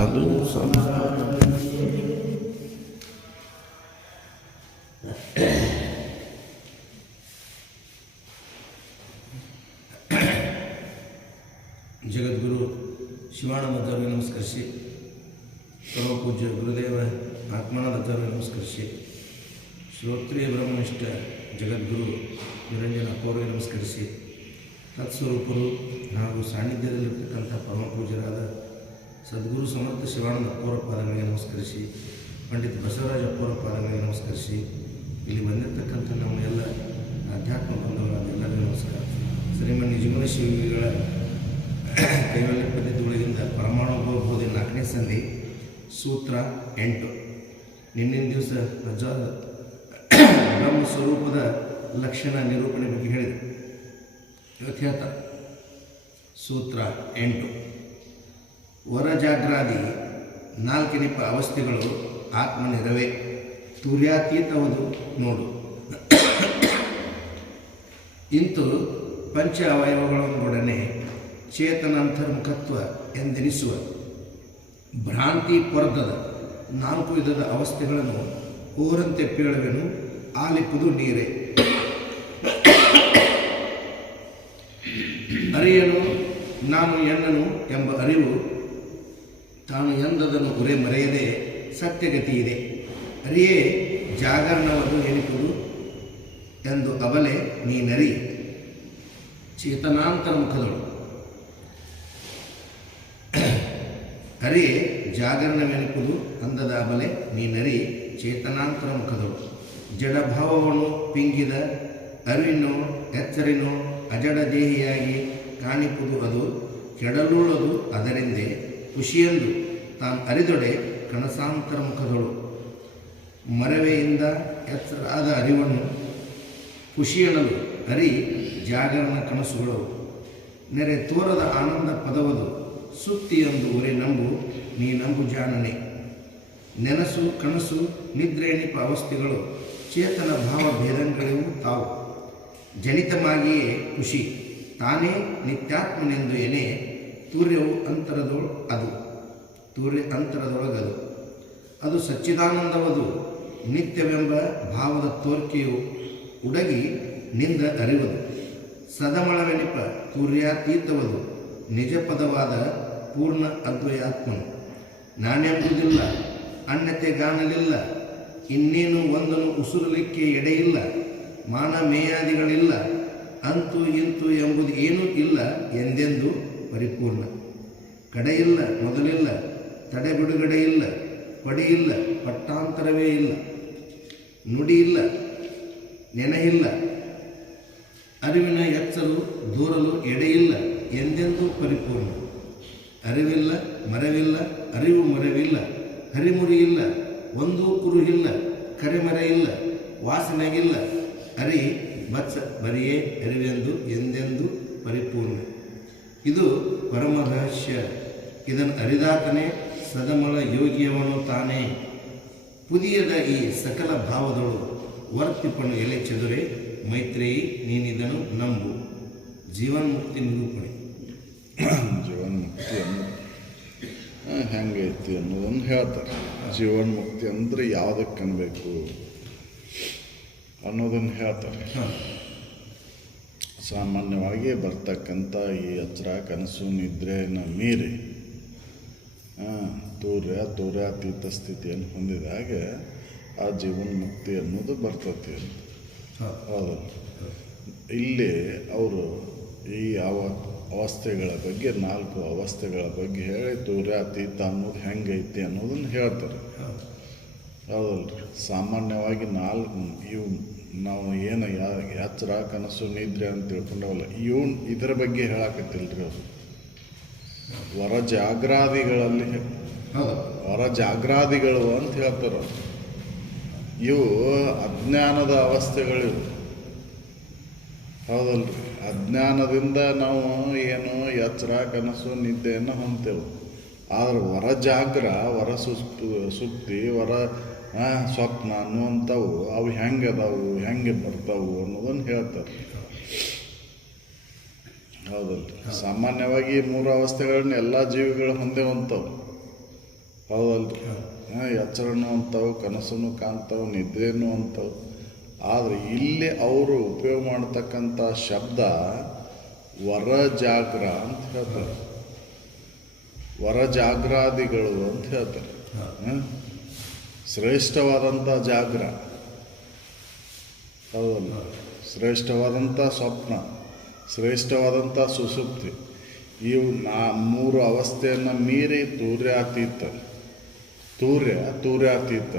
ಅದು ಜಗದ್ಗುರು ಶಿವಾನಂದರಿಗೆ ನಮಸ್ಕರಿಸಿ, ಪರಮ ಪೂಜ್ಯ ಗುರುದೇವ ಆತ್ಮಾನಂದರಿಗೆ ನಮಸ್ಕರಿಸಿ, ಶ್ರೋತ್ರಿಯ ಬ್ರಹ್ಮನಿಷ್ಠ ಜಗದ್ಗುರು ನಿರಂಜನ ಅಪ್ಪವರಿಗೆ ನಮಸ್ಕರಿಸಿ, ತತ್ಸ್ವರೂಪರು ಹಾಗೂ ಸಾನ್ನಿಧ್ಯದಲ್ಲಿರ್ತಕ್ಕಂಥ ಪರಮ ಪೂಜ್ಯರಾದ ಸದ್ಗುರು ಸಮರ್ಥ ಶಿವಾನಂದ ಅಪ್ಪವರ ಪಾದಗಳಿಗೆ ನಮಸ್ಕರಿಸಿ, ಪಂಡಿತ್ ಬಸವರಾಜ ಅಪ್ಪವರ ಪಾದಗಳಿಗೆ ನಮಸ್ಕರಿಸಿ, ಇಲ್ಲಿ ಬಂದಿರತಕ್ಕಂಥ ನಮ್ಮ ಎಲ್ಲ ಆಧ್ಯಾತ್ಮ ಬಂಧುಗಳಾದ ಎಲ್ಲರಿಗೂ ನಮಸ್ಕಾರ. ಶ್ರೀಮನ್ ನಿಜಗುಣ ಶಿವಗಳ ಕೈವಲ್ಯ ಪದ್ಧತಿಗಳಿಂದ ಪರಮಾಣುಭವಬೋಧಿ 4ನೇ ಸಂಧಿ ಸೂತ್ರ 8. ನಿನ್ನಿನ ದಿವಸ ಪ್ರಜಾದ ಬ್ರಹ್ಮ ಸ್ವರೂಪದ ಲಕ್ಷಣ ನಿರೂಪಣೆ ಬಗ್ಗೆ ಹೇಳಿದೆ. ಇವತ್ತು ಹೇಳ್ತಾರೆ ಸೂತ್ರ 8. ವರಜಾಗ್ರಾದಿ 4 ಅವಸ್ಥೆಗಳು ಆತ್ಮನಿರವೇ, ತುರ್ಯಾತೀತವದು ನೋಡು. ಇಂತು ಪಂಚ ಅವಯವಗಳೊಂದೊಡನೆ ಚೇತನಾಂತರ್ಮುಖತ್ವ ಎಂದೆನಿಸುವ ಭ್ರಾಂತಿ ಪೊರ್ದದ 4 ವಿಧದ ಅವಸ್ಥೆಗಳನ್ನು ಓರಂತೆ ಪೇಳುವೆನು, ಆಲಿಪುದು ನೀರೇ. ಅರಿಯನು ನಾನು ಎನ್ನನು ಎಂಬ ಅರಿವು ತಾನು ಎಂದದನ್ನು ಉರೆ ಮರೆಯದೆ ಸತ್ಯಗತಿ ಇದೆ. ಅರಿಯೇ ಜಾಗರಣವನ್ನು ಎನಿಪುದು ಎಂದು ಅಬಲೆ ನೀನರಿ. ಚೇತನಾಂತರ್ಮುಖದಳು ಅರಿಯೇ ಜಾಗರಣವೆನಿಪುದು ಅಂದದ ಅಬಲೆ ನೀನರಿ. ಚೇತನಾಂತರ ಮುಖದಳು ಜಡಭಾವವನ್ನು ಪಿಂಗಿದ ಅರಿವಿನೋ ಎಚ್ಚರಿನೋ ಅಜಡ ದೇಹಿಯಾಗಿ ಕಾಣಿಪುದು ಅದು ಕೆಡಲುಳ್ಳದು ಅದರಿಂದೇ ಖುಷಿಯೆಂದು ತಾನು ಅರಿದೊಡೆ ಕನಸಾಂತರ ಮುಖದಳು ಮರವೆಯಿಂದ ಎಚ್ಚರಾದ ಅರಿವನ್ನು ಖುಷಿಯನಲು ಅರಿ ಜಾಗರಣ ಕನಸುಗಳು ನೆರೆ ತೋರದ ಆನಂದ ಪದವದು ಸುತ್ತಿಯೊಂದು ಉರೆ ನಂಬು ನೀ ನಂಬು ಜಾಣನೆ. ನೆನಸು ಕನಸು ನಿದ್ರೆಣಿಪ ಅವಸ್ಥೆಗಳು ಚೇತನ ಭಾವ ಭೇದಂಗಳಿವು ತಾವು ಜನಿತವಾಗಿಯೇ ಖುಷಿ ತಾನೇ ನಿತ್ಯಾತ್ಮನೆಂದು ಎನೆ ತೂರ್ಯವು ಅಂತರದೊಳಗದು ಅದು ಸಚ್ಚಿದಾನಂದವದು ನಿತ್ಯವೆಂಬ ಭಾವದ ತೋರ್ಕೆಯು ಉಡಗಿ ನಿಂದ ಅರಿವದು ಸದಮಳವೆನಿಪ ತೂರ್ಯಾತೀತವದು ನಿಜ ಪದವಾದ ಪೂರ್ಣ ಅದ್ವಯಾತ್ಮನು. ನಾನೆಂಬುದಿಲ್ಲ ಅನ್ಯತೆಗಾಣಲಿಲ್ಲ, ಇನ್ನೇನು ಒಂದನ್ನು ಉಸುರಲಿಕ್ಕೆ ಎಡೆಯಿಲ್ಲ, ಮಾನ ಮೇಯಾದಿಗಳಿಲ್ಲ, ಅಂತೂ ಇಂತು ಎಂಬುದು ಏನೂ ಇಲ್ಲ ಎಂದೆಂದು ಪರಿಪೂರ್ಣ. ಕಡೆಯಿಲ್ಲ ಮೊದಲಿಲ್ಲ, ತಡೆ ಬಿಡುಗಡೆಯಿಲ್ಲ, ಕೊಡೆಯಿಲ್ಲ, ಪಟ್ಟಾಂತರವೇ ಇಲ್ಲ, ನುಡಿಯಿಲ್ಲ, ನೆನೆಯಿಲ್ಲ, ಅರಿವಿನ ಎಚ್ಚಲು ದೂರಲು ಎಡೆಯಿಲ್ಲ ಎಂದೆಂದೂ ಪರಿಪೂರ್ಣ. ಅರಿವಿಲ್ಲ ಮರವಿಲ್ಲ, ಅರಿವು ಮರವಿಲ್ಲ, ಹರಿಮುರಿಯಿಲ್ಲ, ಒಂದೂ ಕುರುಹಿಲ್ಲ, ಕರೆಮರೆಯಿಲ್ಲ, ವಾಸನೆಗಿಲ್ಲ, ಅರಿ ಬಚ್ಚ ಬರಿಯೇ ಅರಿವೆಂದು ಎಂದೆಂದೂ ಪರಿಪೂರ್ಣ. ಇದು ಪರಮ ರಹಸ್ಯ. ಇದನ್ನು ಅರಿದಾತನೇ ಸದಮಳ ಯೋಗಿಯವನು ತಾನೇ. ಪುದಿಯದ ಈ ಸಕಲ ಭಾವದಳು ವರ್ತಿಪನು ಎಲೆ ಚದುರೆ ಮೈತ್ರೇಯಿ ನೀನಿದನು ನಂಬು. ಜೀವನ್ಮುಕ್ತಿ ನಿರೂಪಣೆ. ಜೀವನ್ಮುಕ್ತಿ ಹೆಂಗೈತಿ ಅನ್ನೋದನ್ನು ಹೇಳ್ತಾರೆ. ಜೀವನ್ಮುಕ್ತಿ ಅಂದರೆ ಯಾವುದಕ್ಕೆ ಅನ್ಬೇಕು ಅನ್ನೋದನ್ನು ಹೇಳ್ತಾರೆ. ಸಾಮಾನ್ಯವಾಗಿ ಬರ್ತಕ್ಕಂಥ ಈ ಎಚ್ಚರ ಕನಸು ನಿದ್ರೆಯನ್ನು ಮೀರಿ ತೂರ್ಯಾತೀತ ಸ್ಥಿತಿಯನ್ನು ಹೊಂದಿದಾಗ ಆ ಜೀವನ್ಮುಕ್ತಿ ಅನ್ನೋದು ಬರ್ತತಿ ಅಂತ. ಹೌದಲ್ಲ, ಇಲ್ಲಿ ಅವರು ಈ ಅವಸ್ಥೆಗಳ ಬಗ್ಗೆ 4 ಅವಸ್ಥೆಗಳ ಬಗ್ಗೆ ಹೇಳಿ ತೂರ್ಯಾತೀತ ಅನ್ನೋದು ಹೆಂಗೈತಿ ಅನ್ನೋದನ್ನು ಹೇಳ್ತಾರೆ. ಹೌದಲ್ರಿ. ಸಾಮಾನ್ಯವಾಗಿ 4 ಇವು ನಾವು ಏನು ಎಚ್ಚರ ಕನಸು ನಿದ್ರೆ ಅಂತ ತಿಳ್ಕೊಂಡವಲ್ಲ, ಇದರ ಬಗ್ಗೆ ಹೇಳಕತ್ತಿಲ್ರಿ ಅವರು. ವರಜಾಗ್ರಾದಿಗಳು ಅಂತ ಹೇಳ್ತಾರೆ. ಇವು ಅಜ್ಞಾನದ ಅವಸ್ಥೆಗಳಿವು. ಹೌದಲ್ರಿ. ಅಜ್ಞಾನದಿಂದ ನಾವು ಏನು ಎಚ್ಚರ ಕನಸು ನಿದ್ದೆಯನ್ನು ಹೊಂದ್ತೇವೆ. ಆದರೆ ವರಜಾಗ್ರ, ಸುಪ್ತಿ, ಸ್ವಪ್ನ ಅನ್ನುವಂಥವು ಅವು ಹೆಂಗೆ ಅದಾವು, ಹೆಂಗೆ ಬರ್ತಾವು ಅನ್ನೋದನ್ನು ಹೇಳ್ತಾರೆ. ಹೌದಲ್ರಿ. ಸಾಮಾನ್ಯವಾಗಿ 3 ಅವಸ್ಥೆಗಳನ್ನ ಎಲ್ಲ ಜೀವಿಗಳು ಹೊಂದೇವಂಥವು. ಹೌದಲ್ರಿ. ಎಚ್ಚರನು ಅಂತವು, ಕನಸನ್ನು ಕಾಣ್ತಾವೆ, ನಿದ್ರೆನೂ ಅಂತವು. ಆದರೆ ಇಲ್ಲಿ ಅವರು ಉಪಯೋಗ ಮಾಡ್ತಕ್ಕಂಥ ಶಬ್ದ ವರಜಾಗ್ರ ಅಂತ ಹೇಳ್ತಾರೆ. ವರಜಾಗ್ರಾದಿಗಳು ಅಂತ ಹೇಳ್ತಾರೆ. ಶ್ರೇಷ್ಠವಾದಂಥ ಜಾಗ್ರ, ಹೌದಲ್ಲ, ಶ್ರೇಷ್ಠವಾದಂಥ ಸ್ವಪ್ನ, ಶ್ರೇಷ್ಠವಾದಂಥ ಸುಸುಪ್ತಿ. ಇವು ಮೂರು ಅವಸ್ಥೆಯನ್ನು ಮೀರಿ ತೂರ್ಯಾತೀತ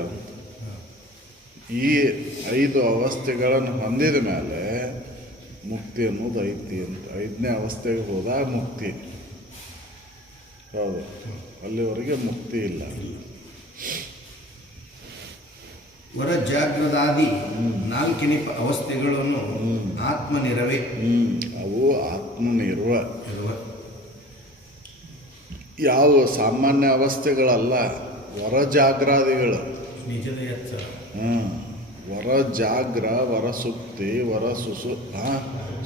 ಅಂತ ಈ 5 ಅವಸ್ಥೆಗಳನ್ನು ಹೊಂದಿದ ಮೇಲೆ ಮುಕ್ತಿ ಅನ್ನೋದು ಐತಿ ಅಂತ. 5ನೇ ಅವಸ್ಥೆಗೆ ಹೋದಾಗ ಮುಕ್ತಿ. ಹೌದು, ಅಲ್ಲಿವರೆಗೆ ಮುಕ್ತಿ ಇಲ್ಲ. ವರ ಜಾಗ್ರದಾದಿ 4 ಅವಸ್ಥೆಗಳನ್ನು ಆತ್ಮನಿರವೇ. ಅವು ಆತ್ಮನಿರುವ ಯಾವ ಸಾಮಾನ್ಯ ಅವಸ್ಥೆಗಳಲ್ಲ, ವರಜಾಗ್ರಾದಿಗಳು. ನಿಜದ ಎಚ್ಚರ. ವರಜಾಗ್ರ, ವರಸುಪ್ತಿ,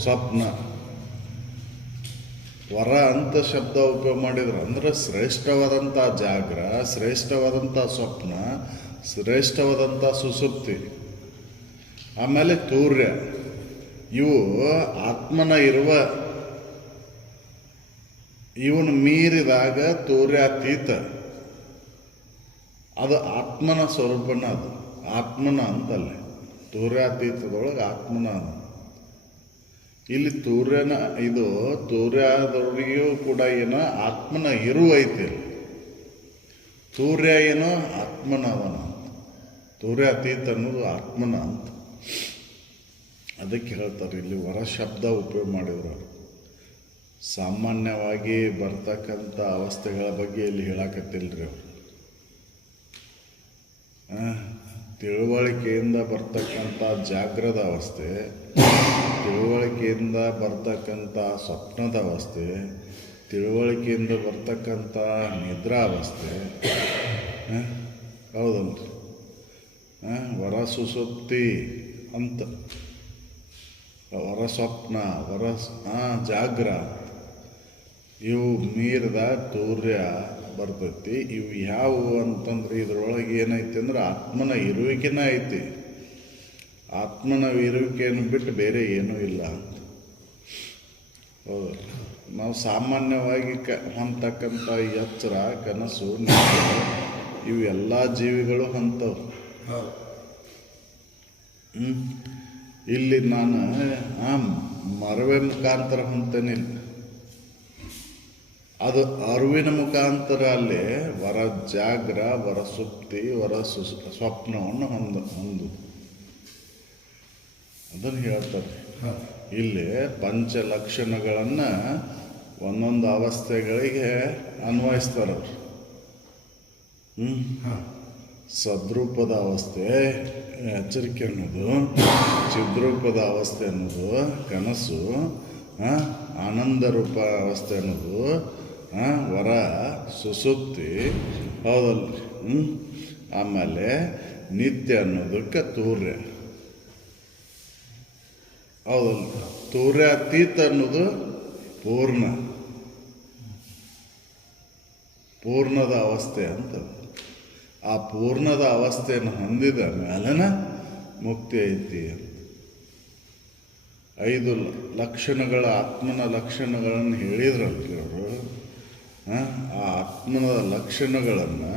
ಸ್ವಪ್ನ. ವರ ಅಂತ ಶಬ್ದ ಉಪಯೋಗ ಮಾಡಿದ್ರು ಅಂದ್ರೆ ಶ್ರೇಷ್ಠವಾದಂಥ ಜಾಗ್ರ, ಶ್ರೇಷ್ಠವಾದಂಥ ಸ್ವಪ್ನ, ಶ್ರೇಷ್ಠವಾದಂಥ ಸುಸುಪ್ತಿ, ಆಮೇಲೆ ತೂರ್ಯ. ಇವು ಆತ್ಮನ ಇರುವ. ಇವನು ಮೀರಿದಾಗ ತೂರ್ಯಾತೀತ. ಅದು ಆತ್ಮನ ಸ್ವರೂಪನ, ಅದು ಆತ್ಮನ ಅಂತಲ್ಲಿ. ತೂರ್ಯಾತೀತದೊಳಗೆ ಆತ್ಮನ ಅದು. ಇಲ್ಲಿ ತೂರ್ಯನ ಇದು ತೂರ್ಯದೊಳಗೆಯೂ ಕೂಡ ಏನೋ ಆತ್ಮನ ಇರುವೈತಿ. ತೂರ್ಯ ಏನೋ ಆತ್ಮನ ಅವನ ಅಂತ. ತೂರ್ಯಾತೀತ ಅನ್ನೋದು ಆತ್ಮನ ಅಂತ. ಅದಕ್ಕೆ ಹೇಳ್ತಾರೆ ಇಲ್ಲಿ ವರ ಶಬ್ದ ಉಪಯೋಗ ಮಾಡಿದ್ರು. ಸಾಮಾನ್ಯವಾಗಿ ಬರ್ತಕ್ಕಂಥ ಅವಸ್ಥೆಗಳ ಬಗ್ಗೆ ಇಲ್ಲಿ ಹೇಳಕತ್ತಿಲ್ರಿ ಅವರು. ತಿಳುವಳಿಕೆಯಿಂದ ಬರ್ತಕ್ಕಂಥ ಜಾಗ್ರದ ಅವಸ್ಥೆ, ತಿಳುವಳಿಕೆಯಿಂದ ಬರ್ತಕ್ಕಂಥ ಸ್ವಪ್ನದ ಅವಸ್ಥೆ, ತಿಳುವಳಿಕೆಯಿಂದ ಬರ್ತಕ್ಕಂಥ ನಿದ್ರಾವಸ್ಥೆ, ಹೌದಲ್ರಿ. ವರ ಸುಸುಪ್ತಿ ಅಂತ, ವರ ಸ್ವಪ್ನ, ವರ ಜಾಗ್ರ, ಇವು ಮೀರಿದ ತೂರ್ಯ ಬರ್ತೈತಿ. ಇವು ಯಾವುವು ಅಂತಂದ್ರೆ ಇದ್ರೊಳಗೆ ಏನೈತಿ ಅಂದ್ರೆ ಆತ್ಮನ ಇರುವಿಕೆನ ಐತಿ. ಆತ್ಮನ ಇರುವಿಕೆಯನ್ನು ಬಿಟ್ಟು ಬೇರೆ ಏನೂ ಇಲ್ಲ ಅಂತ. ಹೌದು, ನಾವು ಸಾಮಾನ್ಯವಾಗಿ ಹೊಂದತಕ್ಕಂಥ ಎಚ್ಚರ, ಕನಸು, ನಿದ್ದೆ ಇವು ಎಲ್ಲ ಜೀವಿಗಳು ಹೊಂತವು. ಇಲ್ಲಿ ನಾನು ಮರವೆ ಮುಖಾಂತರ ಹೊಂತೇನೆ. ಅದು ಅರಿವಿನ ಮುಖಾಂತರ ಅಲ್ಲಿ ವರ ಜಾಗ್ರ, ವರ ಸುಪ್ತಿ, ಸ್ವಪ್ನವನ್ನು ಹೊಂದು ಅದನ್ನು ಹೇಳ್ತಾರೆ. ಇಲ್ಲಿ ಪಂಚಲಕ್ಷಣಗಳನ್ನು ಒಂದೊಂದು ಅವಸ್ಥೆಗಳಿಗೆ ಅನ್ವಯಿಸ್ತಾರೆ ಅವರು. ಸದ್ರೂಪದ ಅವಸ್ಥೆ ಎಚ್ಚರಿಕೆ ಅನ್ನೋದು, ಚಿದ್ರೂಪದ ಅವಸ್ಥೆ ಅನ್ನೋದು ಕನಸು, ಆನಂದ ರೂಪ ಅವಸ್ಥೆ ಅನ್ನೋದು ವರ ಸುಸುಪ್ತಿ, ಹೌದಲ್ರಿ. ಆಮೇಲೆ ನಿತ್ಯ ಅನ್ನೋದಕ್ಕೆ ತೂರ್ಯ, ಹೌದಲ್ರಿ. ತೂರ್ಯಾತೀತ ಅನ್ನೋದು ಪೂರ್ಣದ ಅವಸ್ಥೆ ಅಂತ. ಆ ಪೂರ್ಣದ ಅವಸ್ಥೆಯನ್ನು ಹೊಂದಿದ ಮೇಲನ ಮುಕ್ತಿ ಐತಿ ಅಂತ. 5 ಲಕ್ಷಣಗಳ ಆತ್ಮನ ಲಕ್ಷಣಗಳನ್ನು ಹೇಳಿದ್ರಲ್ರಿ ಅವರು. ಆ ಆತ್ಮನ ಲಕ್ಷಣಗಳನ್ನು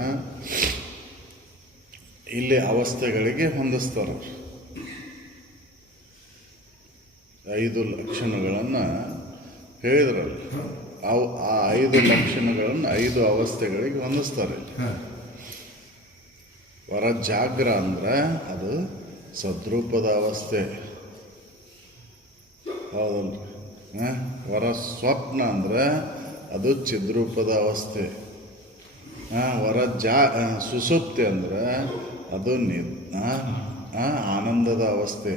ಇಲ್ಲಿ ಅವಸ್ಥೆಗಳಿಗೆ ಹೊಂದಿಸ್ತಾರೆ. 5 ಲಕ್ಷಣಗಳನ್ನು ಹೇಳಿದ್ರಲ್ಲ, ಆ 5 ಲಕ್ಷಣಗಳನ್ನು 5 ಅವಸ್ಥೆಗಳಿಗೆ ಹೊಂದಿಸ್ತಾರೆ. ವರ ಜಾಗ್ರ ಅಂದ್ರೆ ಅದು ಸದ್ರೂಪದ ಅವಸ್ಥೆ, ಹೌದಲ್ರಿ. ವರ ಸ್ವಪ್ನ ಅಂದ್ರೆ ಅದು ಚಿದ್ರೂಪದ ಅವಸ್ಥೆ. ವರ ಸುಸುಪ್ತಿ ಅಂದ್ರೆ ಅದು ಆನಂದದ ಅವಸ್ಥೆ,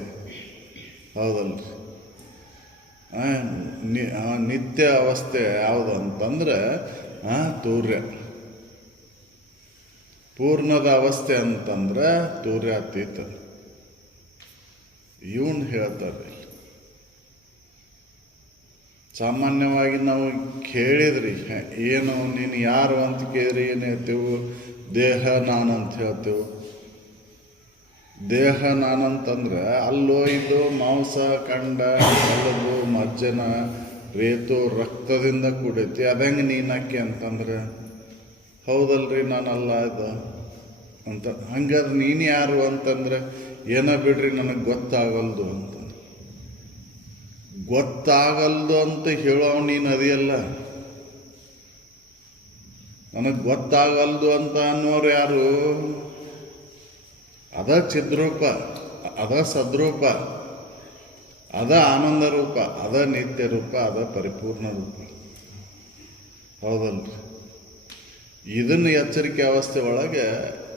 ಹೌದಲ್ರಿ. ನಿತ್ಯ ಅವಸ್ಥೆ ಯಾವುದು ಅಂತಂದ್ರೆ ತೂರ್ಯ. ಪೂರ್ಣದ ಅವಸ್ಥೆ ಅಂತಂದ್ರೆ ತೂರ್ಯಾತೀತ. ಇವನ್ ಹೇಳ್ತಾರೆ ಸಾಮಾನ್ಯವಾಗಿ ನಾವು ಕೇಳಿದ್ರಿ ಏನು ನೀನು ಯಾರು ಅಂತ ಕೇಳಿದ್ರಿ ಏನು ಹೇಳ್ತೇವೆ, ದೇಹ ನಾನು ಅಂತ ಹೇಳ್ತೇವೆ. ದೇಹ ನಾನಂತಂದ್ರೆ ಅಲ್ಲೋ ಇದು ಮಾಂಸ ಕಂಡ ಕಲ್ಲದು ಮಜ್ಜನ ರೇತು ರಕ್ತದಿಂದ ಕೂಡೈತಿ, ಅದಂಗೆ ನೀನಾಕೆ ಅಂತಂದ್ರೆ ಹೌದಲ್ರಿ ನಾನಲ್ಲ ಇದು ಅಂತ. ಹಂಗಾದ್ರೆ ನೀನು ಯಾರು ಅಂತಂದ್ರೆ ಏನ ಬಿಡ್ರಿ ನನಗೆ ಗೊತ್ತಾಗಲ್ದು ಅಂತ. ಗೊತ್ತಾಗಲ್ದು ಅಂತ ಹೇಳೋ ನೀನು ಅದಿಯಲ್ಲ, ನನಗೆ ಗೊತ್ತಾಗಲ್ದು ಅಂತ ಅನ್ನೋರು ಯಾರು? ಅದ ಚಿದ್ರೂಪ, ಅದ ಸದ್ರೂಪ, ಅದ ಆನಂದ ರೂಪ, ಅದ ನಿತ್ಯ ರೂಪ, ಅದ ಪರಿಪೂರ್ಣ ರೂಪ. ಹೌದಲ್ರಿ? ಇದನ್ನು ಎಚ್ಚರಿಕೆ ಅವಸ್ಥೆ ಒಳಗೆ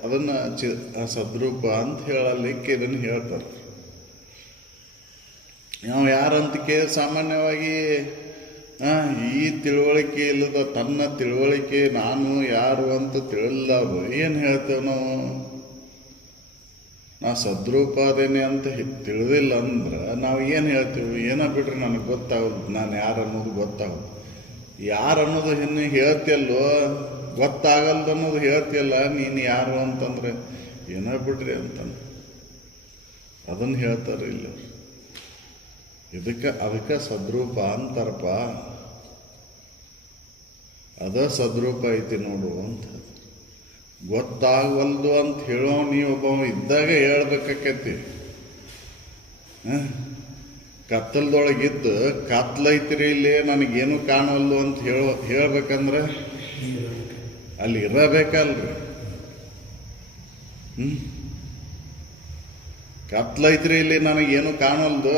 ಅದನ್ನು ಸದ್ರೂಪ ಅಂತ ಹೇಳಲಿಕ್ಕೆ ಇದನ್ನು ಹೇಳ್ತಾರೆ. ನಾವು ಯಾರಂತ ಕೇಳಿ ಸಾಮಾನ್ಯವಾಗಿ ಈ ತಿಳುವಳಿಕೆ ಇಲ್ಲದ ತನ್ನ ತಿಳುವಳಿಕೆ ನಾನು ಯಾರು ಅಂತ ತಿಳಿಲ್ಲವರು ಏನು ಹೇಳ್ತೇವೆ ನಾವು? ನಾ ಸದ್ರೂಪ ಅದೇನೆ ಅಂತ ತಿಳಿದಿಲ್ಲ ಅಂದ್ರೆ ನಾವು ಏನು ಹೇಳ್ತೀವಿ? ಏನೋ ಬಿಡ್ರಿ ನನಗೆ ಗೊತ್ತಾಗೋದು, ನಾನು ಯಾರು ಅನ್ನೋದು ಗೊತ್ತಾಗೋದು. ಯಾರು ಅನ್ನೋದು ಇನ್ನು ಹೇಳ್ತಿಯಲ್ಲೋ, ಗೊತ್ತಾಗಲ್ದು ಅನ್ನೋದು ಹೇಳ್ತಿಯಲ್ಲ, ನೀನು ಯಾರು ಅಂತಂದ್ರೆ ಏನೋ ಬಿಡ್ರಿ ಅಂತಂದ್ರೆ ಅದನ್ನು ಹೇಳ್ತಾರೆ ಇಲ್ಲ. ಅದಕ್ಕೆ ಸದ್ರೂಪ ಅಂತಾರಪ್ಪ. ಅದ ಸದ್ರೂಪ ಐತಿ ನೋಡು ಅಂತ. ಗೊತ್ತಾಗವಲ್ದು ಅಂತ ಹೇಳೋ ನೀವೊಬ್ಬ ಇದ್ದಾಗ ಹೇಳ್ಬೇಕಾಕೈತಿ. ಕತ್ತಲದೊಳಗಿದ್ದು ಕತ್ಲೈತಿರಿ ಇಲ್ಲಿ ನನಗೇನು ಕಾಣವಲ್ದು ಅಂತ ಹೇಳ್ಬೇಕಂದ್ರೆ ಅಲ್ಲಿ ಇರಬೇಕಲ್ರಿ. ಕತ್ಲೈತ್ರಿ ಇಲ್ಲಿ ನನಗೇನು ಕಾಣವಲ್ದು,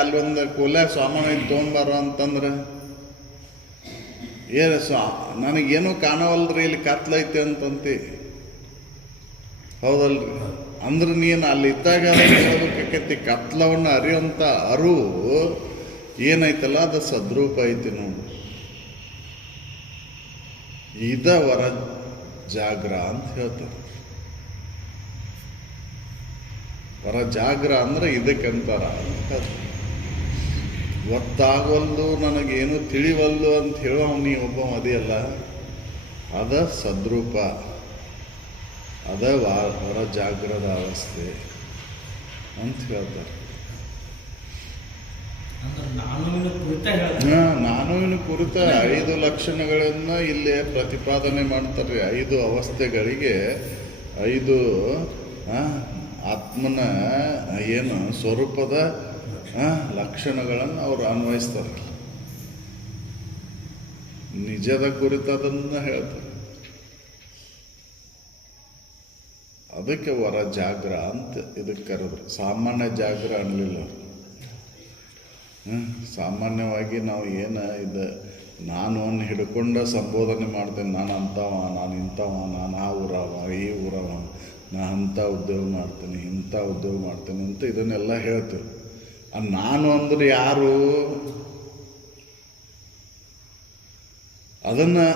ಅಲ್ಲೊಂದು ಕೊಲೆ ಸಾಮಾನು ಇದು ತೊಗೊಂಬಾರ ಅಂತಂದ್ರೆ ನನಗೇನು ಕಾಣವಲ್ರಿ ಇಲ್ಲಿ ಕತ್ಲೈತಿ ಅಂತಂತಿ. ಹೌದಲ್ರಿ? ಅಂದ್ರೆ ನೀನು ಅಲ್ಲಿ ಇದ್ದಾಗ ಹೇಳ್ಬೇಕಾಕೈತಿ. ಕತ್ಲವನ್ನು ಅರಿಯುವಂಥ ಅರಿವು ಏನೈತಲ್ಲ ಅದು ಸದ್ರೂಪ ಐತಿ ನೋಡಿ. ಇದ ವರ ಜಾಗ್ರ ಅಂತ ಹೇಳ್ತಾರೆ. ವರ ಜಾಗ್ರ ಅಂದ್ರೆ ಇದಕ್ಕಂತಾರ ಅಂತ. ಗೊತ್ತಾಗವಲ್ದು ನನಗೇನು ತಿಳಿವಲ್ದು ಅಂತ ಹೇಳೋ ನೀ ಒಬ್ಬ ಅದಿಯಲ್ಲ, ಅದ ಸದ್ರೂಪ, ಅದ ವರ ಜಾಗ್ರದ ಅವಸ್ಥೆ ಅಂತ ಹೇಳ್ತಾರೆ. ನಾನುವಿನ ಕುರಿತ 5 ಲಕ್ಷಣಗಳನ್ನ ಇಲ್ಲಿ ಪ್ರತಿಪಾದನೆ ಮಾಡ್ತಾರೆ. 5 ಅವಸ್ಥೆಗಳಿಗೆ 5 ಆತ್ಮನ ಏನು ಸ್ವರೂಪದ ಲಕ್ಷಣಗಳನ್ನು ಅವರು ಅನ್ವಯಿಸ್ತಾರೆ. ನಿಜದ ಕುರಿತದನ್ನ ಹೇಳ್ತಾರೆ. ಅದಕ್ಕೆ ವರ ಜಾಗ್ರ ಅಂತ ಇದಕ್ಕೆ ಕರೆದ್ರು. ಸಾಮಾನ್ಯ ಜಾಗ್ರ ಅನ್ನಲಿಲ್ಲ. ಸಾಮಾನ್ಯವಾಗಿ ನಾವು ಇದು ನಾನು ಹಿಡ್ಕೊಂಡ ಸಂಬೋಧನೆ ಮಾಡ್ತೇನೆ. ನಾನು ಅಂಥವ, ನಾನು ಇಂಥವ, ನಾನು ಆ ಊರವ, ಈ ಊರವ, ನಾನು ಅಂಥ ಉದ್ಯೋಗ ಮಾಡ್ತೇನೆ, ಇಂಥ ಉದ್ಯೋಗ ಮಾಡ್ತೇನೆ ಅಂತ ಇದನ್ನೆಲ್ಲ ಹೇಳ್ತೇವೆ. ನಾನು ಅಂದ್ರೆ ಯಾರು? ಅದನ್ನು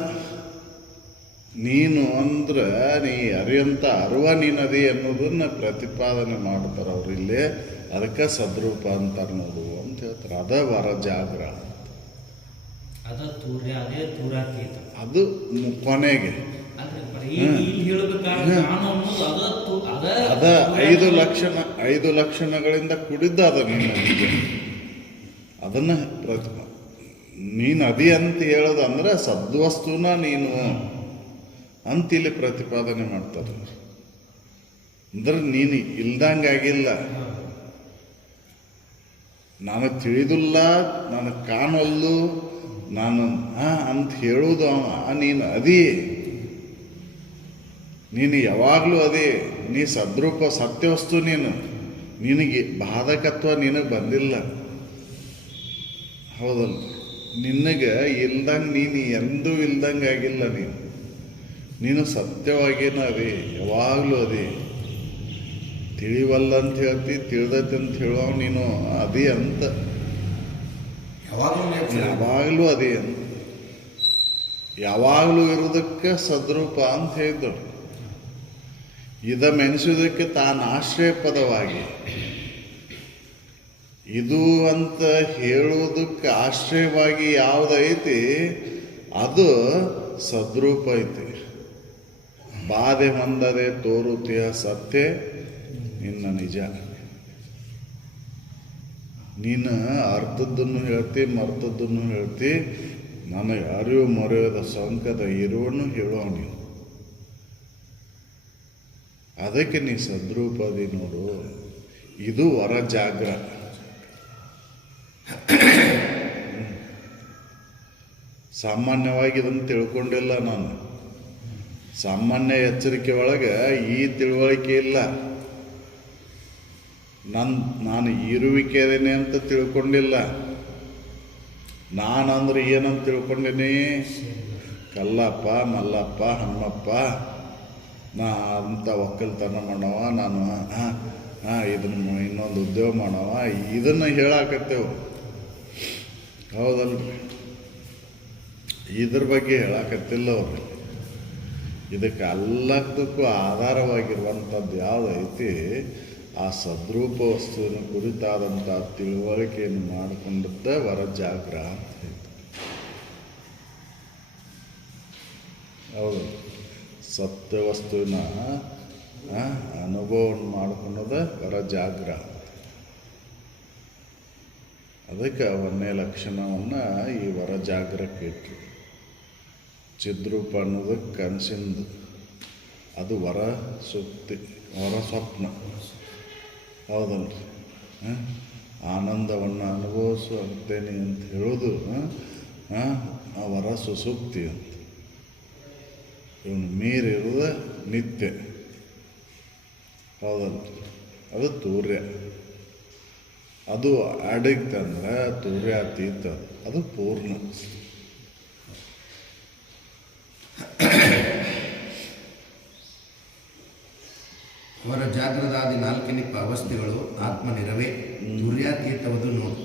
ನೀನು ಅಂದ್ರೆ ನೀ ಅರಿಯಂತ ಅರಿವ ನೀನದಿ ಅನ್ನೋದನ್ನ ಪ್ರತಿಪಾದನೆ ಮಾಡ್ತಾರೆ ಅವರು ಇಲ್ಲೇ. ಅದಕ್ಕೆ ಸದ್ರೂಪ ಅಂತಾರೆ ನೋಡು ಅಂತ ಹೇಳ್ತಾರೆ. ಅದ ವರ ಜಾಗ್ರ. ಅದು ಕೊನೆಗೆ ಅದ 5 ಲಕ್ಷಣಗಳಿಂದ ಕುಡಿದ ಅದ ನೀನು. ಅದನ್ನ ನೀನು ಅದಿ ಅಂತ ಹೇಳೋದು ಅಂದ್ರೆ ಸದ್ವಸ್ತುನ ನೀನು ಅಂತ ಇಲ್ಲಿ ಪ್ರತಿಪಾದನೆ ಮಾಡ್ತಾರೆ. ಅಂದ್ರೆ ನೀನು ಇಲ್ದಂಗಾಗಿಲ್ಲ, ನಾನು ತಿಳಿದಿಲ್ಲ, ನನಗೆ ಕಾಣವಲ್ದು, ನಾನು ಅಂತ ಹೇಳುವುದು ನೀನು ಅದಿ. ನೀನು ಯಾವಾಗಲೂ ಅದೇ, ನೀ ಸದ್ರೂಪ ಸತ್ಯವಸ್ತು. ನಿನಗೆ ಬಾಧಕತ್ವ ನಿನಗೆ ಬಂದಿಲ್ಲ. ಹೌದಲ್ಲ? ನಿನಗೆ ಇಲ್ದಂಗೆ ನೀನು ಎಂದೂ ಇಲ್ದಂಗೆ ಆಗಿಲ್ಲ. ನೀನು ಸತ್ಯವಾಗೇನ ಅದೇ, ಯಾವಾಗಲೂ ಅದೇ. ತಿಳಿವಲ್ಲ ಅಂತ ಹೇಳ್ತಿ, ತಿಳಿದೈತೆ ಅಂತ ಹೇಳೋ ನೀನು ಅದೇ ಅಂತ. ಯಾವಾಗಲೂ ಅದೇ ಅಂತ, ಯಾವಾಗಲೂ ಇರೋದಕ್ಕೆ ಸದ್ರೂಪ ಅಂತ ಹೇಳಿದ್ರು. ಇದ ಮೆನಿಸೋದಕ್ಕೆ ತಾನು ಆಶ್ರಯ ಪದವಾಗಿ ಇದು ಅಂತ ಹೇಳುವುದಕ್ಕೆ ಆಶ್ರಯವಾಗಿ ಯಾವುದೈತಿ ಅದು ಸದ್ರೂಪ ಐತಿ. ಬಾಧೆ ಮಂದದೆ ತೋರುತಿಯ ಸತ್ಯ ನಿನ್ನ ನಿಜ. ನೀನು ಅರ್ಥದ್ದನ್ನು ಹೇಳ್ತಿ, ಮರ್ತದ್ದನ್ನು ಹೇಳ್ತಿ, ನನಗೆ ಅರಿವು ಮರೆಯೋದ ಸಂಕದ ಇರುವನ್ನು ಹೇಳೋ ನೀನು. ಅದಕ್ಕೆ ನೀ ಸದ್ರೂಪದಿ ನೋಡು. ಇದು ವರ ಜಾಗ್ರ. ಸಾಮಾನ್ಯವಾಗಿ ಇದನ್ನು ತಿಳ್ಕೊಂಡಿಲ್ಲ ನಾನು. ಸಾಮಾನ್ಯ ಎಚ್ಚರಿಕೆ ಒಳಗೆ ಈ ತಿಳುವಳಿಕೆ ಇಲ್ಲ. ನಾನು ಇರುವಿಕೆ ಅದೇನೆ ಅಂತ ತಿಳ್ಕೊಂಡಿಲ್ಲ. ನಾನಂದ್ರೆ ಏನಂತ ತಿಳ್ಕೊಂಡೀನಿ? ಕಲ್ಲಪ್ಪ, ಮಲ್ಲಪ್ಪ, ಹನುಮಪ್ಪ, ನಾ ಅಂತ ಒಕ್ಕಲ್ತನ ಮಾಡವ, ನಾನು ಇದನ್ನು ಇನ್ನೊಂದು ಉದ್ಯೋಗ ಮಾಡವ, ಇದನ್ನು ಹೇಳಾಕತ್ತೇವು. ಹೌದಲ್ರಿ? ಇದ್ರ ಬಗ್ಗೆ ಹೇಳಾಕತ್ತಿಲ್ಲ ಅವ್ರು. ಇದಕ್ಕೆ ಎಲ್ಲದಕ್ಕೂ ಆಧಾರವಾಗಿರುವಂಥದ್ದು ಯಾವುದೈತಿ, ಆ ಸದ್ರೂಪ ವಸ್ತುವಿನ ಕುರಿತಾದಂಥ ತಿಳುವಳಿಕೆಯನ್ನು ಮಾಡಿಕೊಂಡದ್ದ ವರ ಜಾಗ್ರ ಅಂತ ಹೇಳ್ತಾರೆ. ಹೌದು, ಸತ್ಯ ವಸ್ತುವಿನ ಅನುಭವವನ್ನು ಮಾಡಿಕೊಂಡದ ವರ ಜಾಗ್ರ. ಅದಕ್ಕೆ ಒಂದೇ ಲಕ್ಷಣವನ್ನು ಈ ವರ ಜಾಗ್ರಕ್ಕೆ ಇಟ್ಟರು. ಚಿದ್ರೂಪ ಅನ್ನೋದಕ್ಕೆ ಕನಸಿಂದು, ಅದು ವರ ಸುಕ್ತಿ, ವರ ಸ್ವಪ್ನ. ಹೌದಲ್ರಿ? ಆನಂದವನ್ನು ಅನುಭವಿಸುತ್ತೇನೆ ಅಂತ ಹೇಳೋದು ಆ ವರ ಸುಸುಕ್ತಿ ಅಂತ. ಇವನು ಮೀರಿರುವುದು ನಿತ್ಯ. ಹೌದಲ್ರಿ? ಅದು ತೂರ್ಯ. ಅದು ಅಡಗ್ತಂದ್ರೆ ತೂರ್ಯಾತೀತ, ಅದು ಪೂರ್ಣ. ಅವರ ಜಾಗ್ರದಾದಿ ನಾಲ್ಕನಿಪ್ಪ ಅವಸ್ಥೆಗಳು ಆತ್ಮನಿರವೇ ತುರ್ಯಾತೀತವದು ನೋಡು.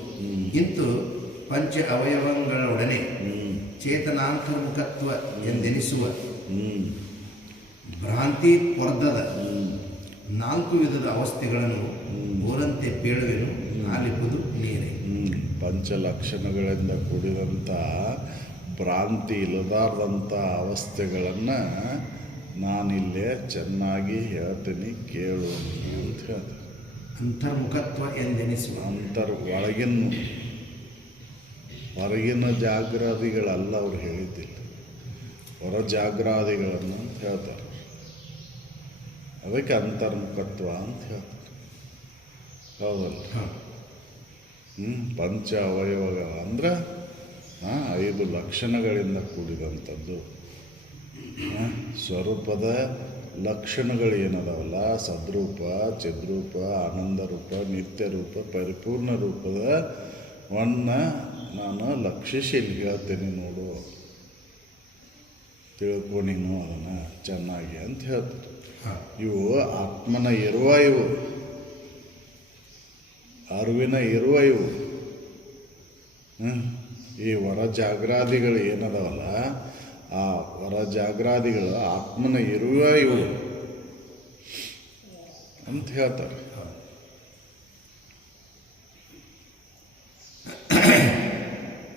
ಇಂತು ಪಂಚ ಅವಯವಗಳೊಡನೆ ಚೇತನಾಂತರ್ಮುಖತ್ವ ಎಂದೆನಿಸುವ ಭ್ರಾಂತಿ ಪೊರ್ದದ ನಾಲ್ಕು ವಿಧದ ಅವಸ್ಥೆಗಳನ್ನು ಬೋರಂತೆ ಪೇಳುವೆನು ಆಲಿಪುದು ನೀರೇ. ಪಂಚಲಕ್ಷಣಗಳಿಂದ ಕೂಡಿದಂಥ ಭ್ರಾಂತಿ ಇಲ್ಲದಾರ್ದಂಥ ಅವಸ್ಥೆಗಳನ್ನು ನಾನಿಲ್ಲೇ ಚೆನ್ನಾಗಿ ಹೇಳ್ತೀನಿ, ಕೇಳು ಅಂತ ಹೇಳ್ತಾರೆ. ಅಂತರ್ಮುಖತ್ವ ಎಂದೆನಿಸುವ ಹೊರಗಿನ ಜಾಗ್ರಾದಿಗಳಲ್ಲ ಅವ್ರು ಹೇಳಿದ್ದಿಲ್ಲ, ಹೊರ ಜಾಗ್ರಾದಿಗಳನ್ನು ಅಂತ ಹೇಳ್ತಾರೆ. ಅದಕ್ಕೆ ಅಂತರ್ಮುಖತ್ವ ಅಂತ ಹೇಳ್ತಾರೆ. ಹೌದಲ್ಲ? ಪಂಚ ಅವಯವಗಳ ಅಂದ್ರೆ 5 ಲಕ್ಷಣಗಳಿಂದ ಕೂಡಿದಂಥದ್ದು. ಸ್ವರೂಪದ ಲಕ್ಷಣಗಳೇನದಾವಲ್ಲ, ಸದ್ರೂಪ, ಚಿದ್ರೂಪ, ಆನಂದ ರೂಪ, ನಿತ್ಯ ರೂಪ, ಪರಿಪೂರ್ಣ ರೂಪದವನ್ನು ನಾನು ಲಕ್ಷಿಸಿ ಇಲ್ಲಿ ಹೇಳ್ತೇನೆ ನೋಡು, ತಿಳ್ಕೊ ನೀನು ಅದನ್ನು ಚೆನ್ನಾಗಿ ಅಂತ ಹೇಳ್ತಾರೆ. ಇವು ಆತ್ಮನ ಇರುವ, ಇವು ಅರಿವಿನ ಇರುವ, ಇವು ಈ ವರ ಜಾಗ್ರಾದಿಗಳು ಏನದವಲ್ಲ, ಆ ವರ ಜಾಗ್ರಾದಿಗಳು ಆತ್ಮನ ಇರುವ ಇವು ಅಂತ ಹೇಳ್ತಾರೆ.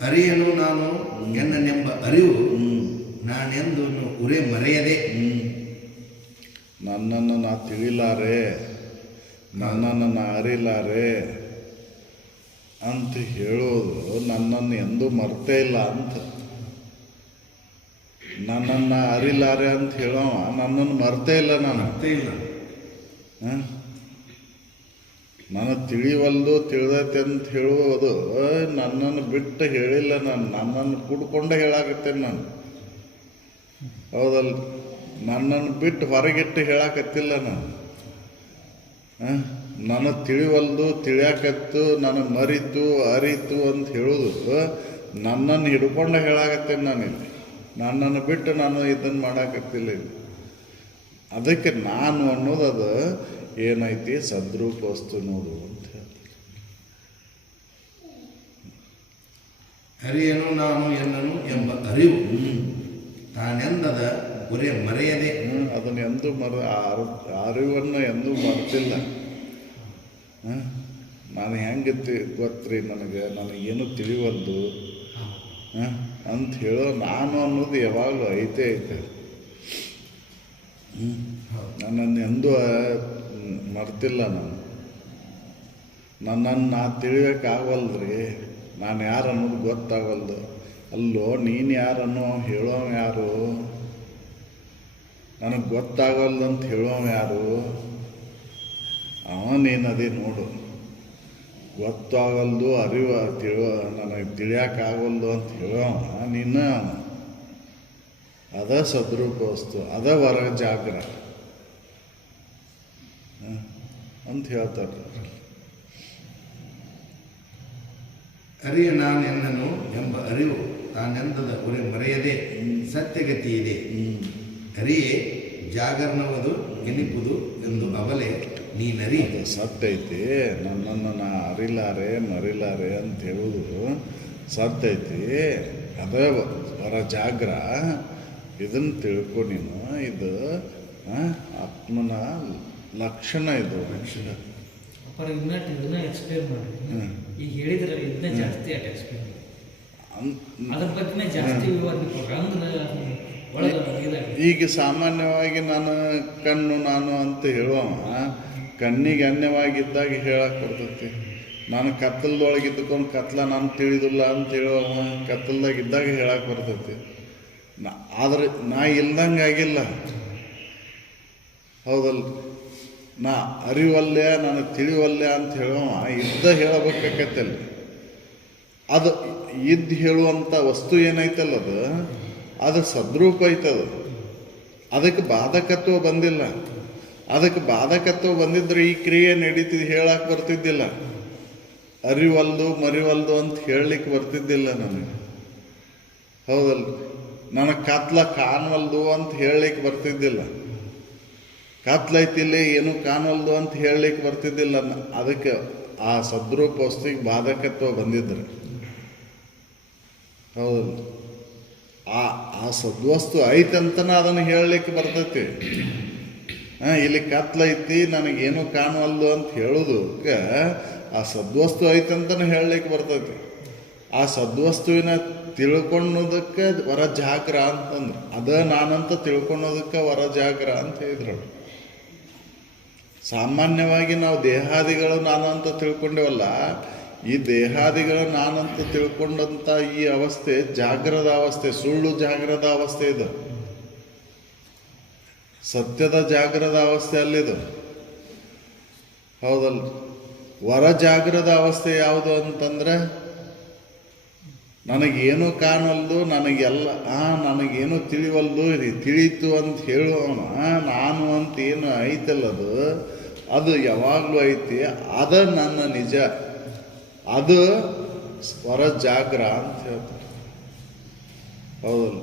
ಅರಿಯನು ನಾನು ಎನ್ನನೆಂಬ ಅರಿವು ನಾನೆಂದು ಉರೆ ಮರೆಯದೆ, ನನ್ನನ್ನು ನಾ ತಿಳಿಲಾರೆ, ನನ್ನನ್ನು ನಾ ಅರಿಲಾರೆ ಅಂತ ಹೇಳೋದು ನನ್ನನ್ನು ಎಂದೂ ಮರ್ತೇ ಇಲ್ಲ ಅಂತ. ನನ್ನನ್ನು ಅರಿಲಾರೆ ಅಂತ ಹೇಳೋ ನನ್ನನ್ನು ಮರ್ತೇ ಇಲ್ಲ. ನಾನು ನಾನು ತಿಳಿವಲ್ದು ತಿಳಿದೈತೆ ಅಂತ ಹೇಳುವುದು ನನ್ನನ್ನು ಬಿಟ್ಟು ಹೇಳಿಲ್ಲ. ನನ್ನನ್ನು ಕೂಡ್ಕೊಂಡೇ ಹೇಳಾಕತ್ತೇನೆ ನಾನು. ಹೌದಲ್ಲ? ನನ್ನನ್ನು ಬಿಟ್ಟು ಹೊರಗಿಟ್ಟು ಹೇಳಾಕತ್ತಿಲ್ಲ ನಾನು. ನಾನು ತಿಳಿವಲ್ದು, ತಿಳಿಯಾಕತ್ತು, ನನಗೆ ಮರಿತು, ಅರಿತು ಅಂತ ಹೇಳೋದು ನನ್ನನ್ನು ಹಿಡ್ಕೊಂಡ ಹೇಳಾಕತ್ತೇನೆ ನಾನಿಲ್ಲಿ. ನನ್ನನ್ನು ಬಿಟ್ಟು ನಾನು ಇದನ್ನು ಮಾಡಾಕತ್ತಿಲ್ಲ ಇಲ್ಲಿ. ಅದಕ್ಕೆ ನಾನು ಅನ್ನೋದು ಅದು ಏನೈತಿ, ಸದ್ರೂಪ ವಸ್ತು ನೋಡು ಅಂತ ಹೇಳ್ತಾರೆ. ಅರಿಯನು ನಾನು ಎನ್ನನು ಎಂಬ ಅರಿವು ತಾನೆಂದದ ಉರೆ ಮರೆಯದೆ, ಅದನ್ನು ಎಂದೂ ಅರಿವನ್ನು ಎಂದೂ ಮರ್ತಿಲ್ಲ. ನಾನು ಹೆಂಗೆ ಗೊತ್ತ್ರಿ ನನಗೇನು ತಿಳಿವಲ್ದು ಅಂತ ಹೇಳೋ ನಾನು ಅನ್ನೋದು ಯಾವಾಗಲೂ ಐತೆ ನನ್ನನ್ನು ಎಂದೂ ಮರ್ತಿಲ್ಲ ನನ್ನನ್ನು ನಾ ತಿಳಿಯೋಕ್ಕಾಗವಲ್ರಿ. ನಾನು ಯಾರು ಅನ್ನೋದು ಗೊತ್ತಾಗಲ್ದು. ಅಲ್ಲೋ ನೀನು ಯಾರನ್ನೋ ಹೇಳೋವ ಯಾರು? ನನಗೆ ಗೊತ್ತಾಗಲ್ದು ಅಂತ ಹೇಳೋವ ಯಾರು? ನೀನದೇ ನೋಡು. ಗೊತ್ತಾಗಲ್ದು ನನಗೆ ತಿಳಿಯೋಕ್ಕಾಗಲ್ದು ಅಂತ ಹೇಳೋವ ನೀನು. ಅದ ಸದ್ರೂಪ ವಸ್ತು, ಅದ ವರ ಜಾಗ್ರ ಅಂತ ಹೇಳ್ತಾರೆ. ಅರಿಯ ನಾನೆಂದನು ಎಂಬ ಅರಿವು ತಾನೆಂದದ ಉರೆ ಮರೆಯದೆ ಸತ್ಯಗತಿ ಇದೆ. ಅರಿಯೇ ಜಾಗರಣವದು ಎನಿಪುದು ಎಂದು ಅವಲೆ ನೀನರಿ. ಸತ್ಯ ಐತಿ. ನನ್ನನ್ನು ನಾ ಅರಿಲಾರೆ ಮರಿಲಾರೆ ಅಂತ ಹೇಳುವುದು ಸತ್ಯ ಐತಿ. ಅದೇ ವರ ಜಾಗ್ರ. ಇದನ್ನು ತಿಳ್ಕೊ ನೀನು. ಇದು ಆತ್ಮನ ಲಕ್ಷಣ. ಇದು ಲಕ್ಷಣ ಇದನ್ನ ಎಕ್ಸ್ಪ್ಲೇನ್ ಮಾಡಿ. ಈಗ ಹೇಳಿದ್ರೆ ಇದನ್ನ ಜಾಸ್ತಿ ಆಟ ಎಕ್ಸ್ಪ್ಲೇನ್ ಅದ್ರ ಬಗ್ಗೆ ಜಾಸ್ತಿ ಈಗ ಸಾಮಾನ್ಯವಾಗಿ ನಾನು ಅಂತ ಹೇಳುವ ಕಣ್ಣಿಗೆ ಅನ್ಯವಾಗಿದ್ದಾಗ ಹೇಳಕ್ಕೆ ಬರ್ತೈತಿ. ನಾನು ಕತ್ತಲದೊಳಗಿದ್ದುಕೊಂಡು ಕತ್ಲ ನಾನು ತಿಳಿದಿಲ್ಲ ಅಂತ ಹೇಳುವ ಕತ್ತಲ್ದಾಗಿದ್ದಾಗ ಹೇಳಕ್ಕೆ ಬರ್ತೈತಿ. ಆದ್ರೆ ನಾ ಇಲ್ದಂಗೆ ಆಗಿಲ್ಲ. ಹೌದಲ್ಲ? ನಾ ಅರಿವಲ್ಲೆ ನನಗೆ ತಿಳಿವಲ್ಲೆ ಅಂತ ಹೇಳುವ ಹೇಳಬೇಕಾಕತ್ತಲ್ಲ. ಅದು ಹೇಳುವಂಥ ವಸ್ತು ಏನೈತಲ್ಲ ಅದು ಸದ್ರೂಪ ಐತದ. ಅದಕ್ಕೆ ಬಾಧಕತ್ವ ಬಂದಿಲ್ಲ. ಅದಕ್ಕೆ ಬಾಧಕತ್ವ ಬಂದಿದ್ರೆ ಈ ಕ್ರಿಯೆ ನಡೀತಿದ್ದು ಹೇಳಕ್ಕೆ ಬರ್ತಿದ್ದಿಲ್ಲ. ಅರಿವಲ್ದು ಮರಿವಲ್ದು ಅಂತ ಹೇಳಲಿಕ್ಕೆ ಬರ್ತಿದ್ದಿಲ್ಲ ನನಗೆ. ಹೌದಲ್ಲ? ನನಗೆ ಕತ್ಲ ಕಾಣವಲ್ದು ಅಂತ ಹೇಳಲಿಕ್ಕೆ ಬರ್ತಿದ್ದಿಲ್ಲ. ಕತ್ಲೈತಿಲ್ಲಿ ಏನು ಕಾಣವಲ್ದು ಅಂತ ಹೇಳಲಿಕ್ಕೆ ಬರ್ತಿದ್ದಿಲ್ಲ. ಅದಕ್ಕೆ ಆ ಸದ್ರೂಪ ವಸ್ತುವಿಗೆ ಬಾಧಕತ್ವ ಬಂದಿದ್ರೆ. ಹೌದಲ್ಲ? ಆ ಸದ್ವಸ್ತು ಐತಂತನ ಅದನ್ನು ಹೇಳಲಿಕ್ಕೆ ಬರ್ತೈತಿ. ಇಲ್ಲಿ ಕತ್ಲೈತಿ ನನಗೇನು ಕಾಣವಲ್ದು ಅಂತ ಹೇಳೋದಕ್ಕೆ ಆ ಸದ್ವಸ್ತು ಐತಂತನ ಹೇಳಲಿಕ್ಕೆ ಬರ್ತೈತಿ. ಆ ಸದ್ವಸ್ತುವಿನ ತಿಳ್ಕೊಳ್ಳೋದಕ್ಕೆ ವರ ಜಾಗ್ರ ಅಂತಂದ್ರು. ಅದ ನಾನಂತ ತಿಳ್ಕೊಳ್ಳೋದಕ್ಕೆ ವರ ಜಾಗ್ರ ಅಂತ ಹೇಳಿದ್ರು. ಸಾಮಾನ್ಯವಾಗಿ ನಾವು ದೇಹಾದಿಗಳು ನಾನು ಅಂತ ತಿಳ್ಕೊಂಡೇವಲ್ಲ, ಈ ದೇಹಾದಿಗಳು ನಾನಂತ ತಿಳ್ಕೊಂಡಂಥ ಈ ಅವಸ್ಥೆ ಜಾಗ್ರದ ಅವಸ್ಥೆ, ಸುಳ್ಳು ಜಾಗ್ರದ ಅವಸ್ಥೆ. ಇದು ಸತ್ಯದ ಜಾಗ್ರದ ಅವಸ್ಥೆ ಅಲ್ಲಿದು. ಹೌದಲ್ಲ? ವರ ಜಾಗ್ರದ ಅವಸ್ಥೆ ಯಾವುದು ಅಂತಂದ್ರೆ ನನಗೇನು ಕಾಣವಲ್ದು, ನನಗೇನು ತಿಳಿವಲ್ದು, ತಿಳಿತು ಅಂತ ಹೇಳುವವನ ನಾನು ಅಂತ ಏನು ಐತಲ್ಲದು ಅದು ಯಾವಾಗಲೂ ಐತಿ. ಅದ ನನ್ನ ನಿಜ. ಅದು ವರ ಜಾಗ್ರ ಅಂತ ಹೇಳ್ತಾರೆ. ಹೌದಲ್ಲ?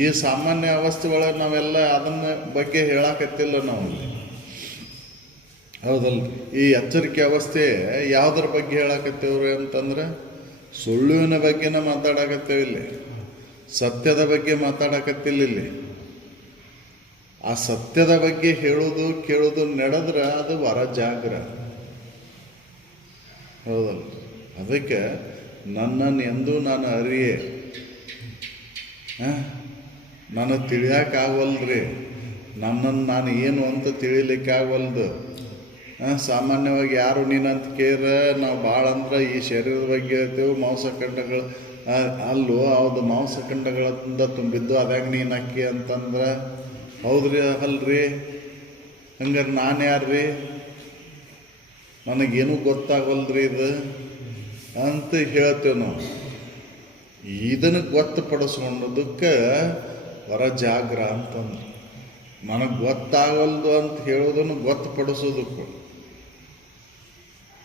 ಈ ಸಾಮಾನ್ಯ ಅವಸ್ಥೆ ಒಳಗೆ ನಾವೆಲ್ಲ ಅದನ್ನ ಬಗ್ಗೆ ಹೇಳಕತ್ತಿಲ್ಲ ನಾವು. ಹೌದಲ್ಲ? ಈ ಎಚ್ಚರಿಕೆ ಅವಸ್ಥೆ ಯಾವುದ್ರ ಬಗ್ಗೆ ಹೇಳಕತ್ತೇವ್ರಿ ಅಂತಂದ್ರೆ ಸುಳ್ಳುವಿನ ಬಗ್ಗೆನ ಮಾತಾಡಕತ್ತೇವೆ. ಇಲ್ಲಿ ಸತ್ಯದ ಬಗ್ಗೆ ಮಾತಾಡಕತ್ತಿಲ್ಲ. ಇಲ್ಲಿ ಆ ಸತ್ಯದ ಬಗ್ಗೆ ಹೇಳೋದು ಕೇಳೋದು ನಡೆದ್ರೆ ಅದು ವರ ಜಾಗ್ರ. ಹೌದಲ್ಲ? ಅದಕ್ಕೆ ನನ್ನನ್ನು ಎಂದೂ ನಾನು ಅರಿಯೇ ನನಗೆ ತಿಳಿಯೋಕ್ಕಾಗವಲ್ರಿ. ನನ್ನನ್ನು ನಾನು ಏನು ಅಂತ ತಿಳಿಲಿಕ್ಕೆ ಆಗವಲ್ದು. ಸಾಮಾನ್ಯವಾಗಿ ಯಾರು ನೀನಂತ ಕೇರ ನಾವು ಭಾಳ ಅಂದ್ರೆ ಈ ಶರೀರದ ಬಗ್ಗೆ ಹೇಳ್ತೇವೆ. ಮಾಂಸಖಂಡಗಳು ಅಲ್ಲೂ ಹೌದು ಮಾಂಸಖಂಡಗಳಿಂದ ತುಂಬಿದ್ದು ಅದಾಗ ನೀನು ಅಕ್ಕಿ ಅಂತಂದ್ರೆ ಹೌದ್ರಿ ಅಲ್ರಿ? ಹಂಗಾರೆ ನಾನು ಯಾರ್ರಿ? ನನಗೇನು ಗೊತ್ತಾಗವಲ್ರಿ ಇದು ಅಂತ ಹೇಳ್ತೇವೆ ನಾವು. ಇದನ್ನು ಗೊತ್ತುಪಡಿಸ್ಕೊಂಡದಕ್ಕೆ ವರ ಜಾಗ್ರ ಅಂತಂದ್ರೆ ನನಗೆ ಗೊತ್ತಾಗಲ್ದು ಅಂತ ಹೇಳೋದನ್ನು ಗೊತ್ತುಪಡಿಸೋದಕ್ಕೂ,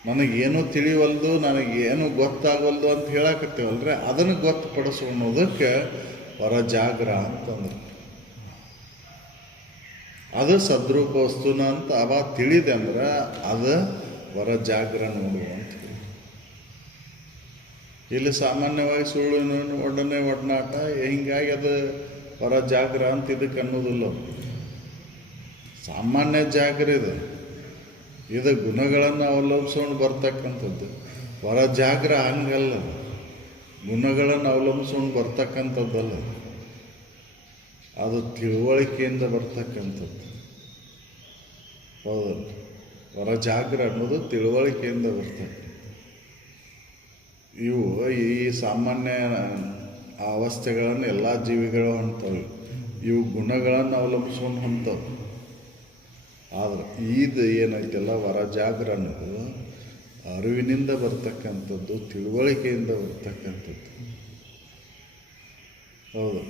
ನನಗೇನು ತಿಳಿವಲ್ದು ನನಗೇನು ಗೊತ್ತಾಗವಲ್ದು ಅಂತ ಹೇಳಕತ್ತೇವಲ್ರಿ ಅದನ್ನು ಗೊತ್ತುಪಡಿಸ್ಕೊಳೋದಕ್ಕೆ ವರ ಜಾಗ್ರ ಅಂತಂದ್ರೆ ಅದು ಸದ್ರೂಪ ವಸ್ತುನ ಅಂತ ಅವಾಗ ತಿಳಿದೆ ಅಂದ್ರೆ ಅದು ವರ ಜಾಗ್ರ ನೋಡು ಅಂತ. ಇಲ್ಲಿ ಸಾಮಾನ್ಯವಾಗಿ ಸುಳ್ಳಿನ ಒಡನಾಟ ಹಿಂಗಾಗಿ ಅದು ವರ ಜಾಗ್ರ ಅಂತ ಇದಕ್ಕೆ ಅನ್ನೋದಿಲ್ಲ. ಸಾಮಾನ್ಯ ಜಾಗ್ರ ಇದು. ಇದು ಗುಣಗಳನ್ನು ಅವಲಂಬಿಸ್ಕೊಂಡು ಬರ್ತಕ್ಕಂಥದ್ದು. ಹೊರ ಜಾಗ್ರ ಹಂಗಲ್ಲ, ಗುಣಗಳನ್ನು ಅವಲಂಬಿಸ್ಕೊಂಡು ಬರ್ತಕ್ಕಂಥದ್ದಲ್ಲ, ಅದು ತಿಳುವಳಿಕೆಯಿಂದ ಬರ್ತಕ್ಕಂಥದ್ದು. ಹೌದಲ್ಲ? ಹೊರ ಜಾಗ್ರ ಅನ್ನೋದು ತಿಳುವಳಿಕೆಯಿಂದ ಬರ್ತದೆ. ಇವು ಈ ಸಾಮಾನ್ಯ ಅವಸ್ಥೆಗಳನ್ನು ಎಲ್ಲ ಜೀವಿಗಳು ಹೊಂದ್ತವೆ. ಇವು ಗುಣಗಳನ್ನು ಅವಲಂಬಿಸ್ಕೊಂಡು ಹೊಂತವೆ. ಆದ್ರೆ ಇದು ಏನೈತಲ್ಲ ಹೊರ ಜಾಗ್ರ ಅನ್ನೋದು ಅರಿವಿನಿಂದ ಬರ್ತಕ್ಕಂಥದ್ದು, ತಿಳುವಳಿಕೆಯಿಂದ ಬರ್ತಕ್ಕಂಥದ್ದು. ಹೌದು,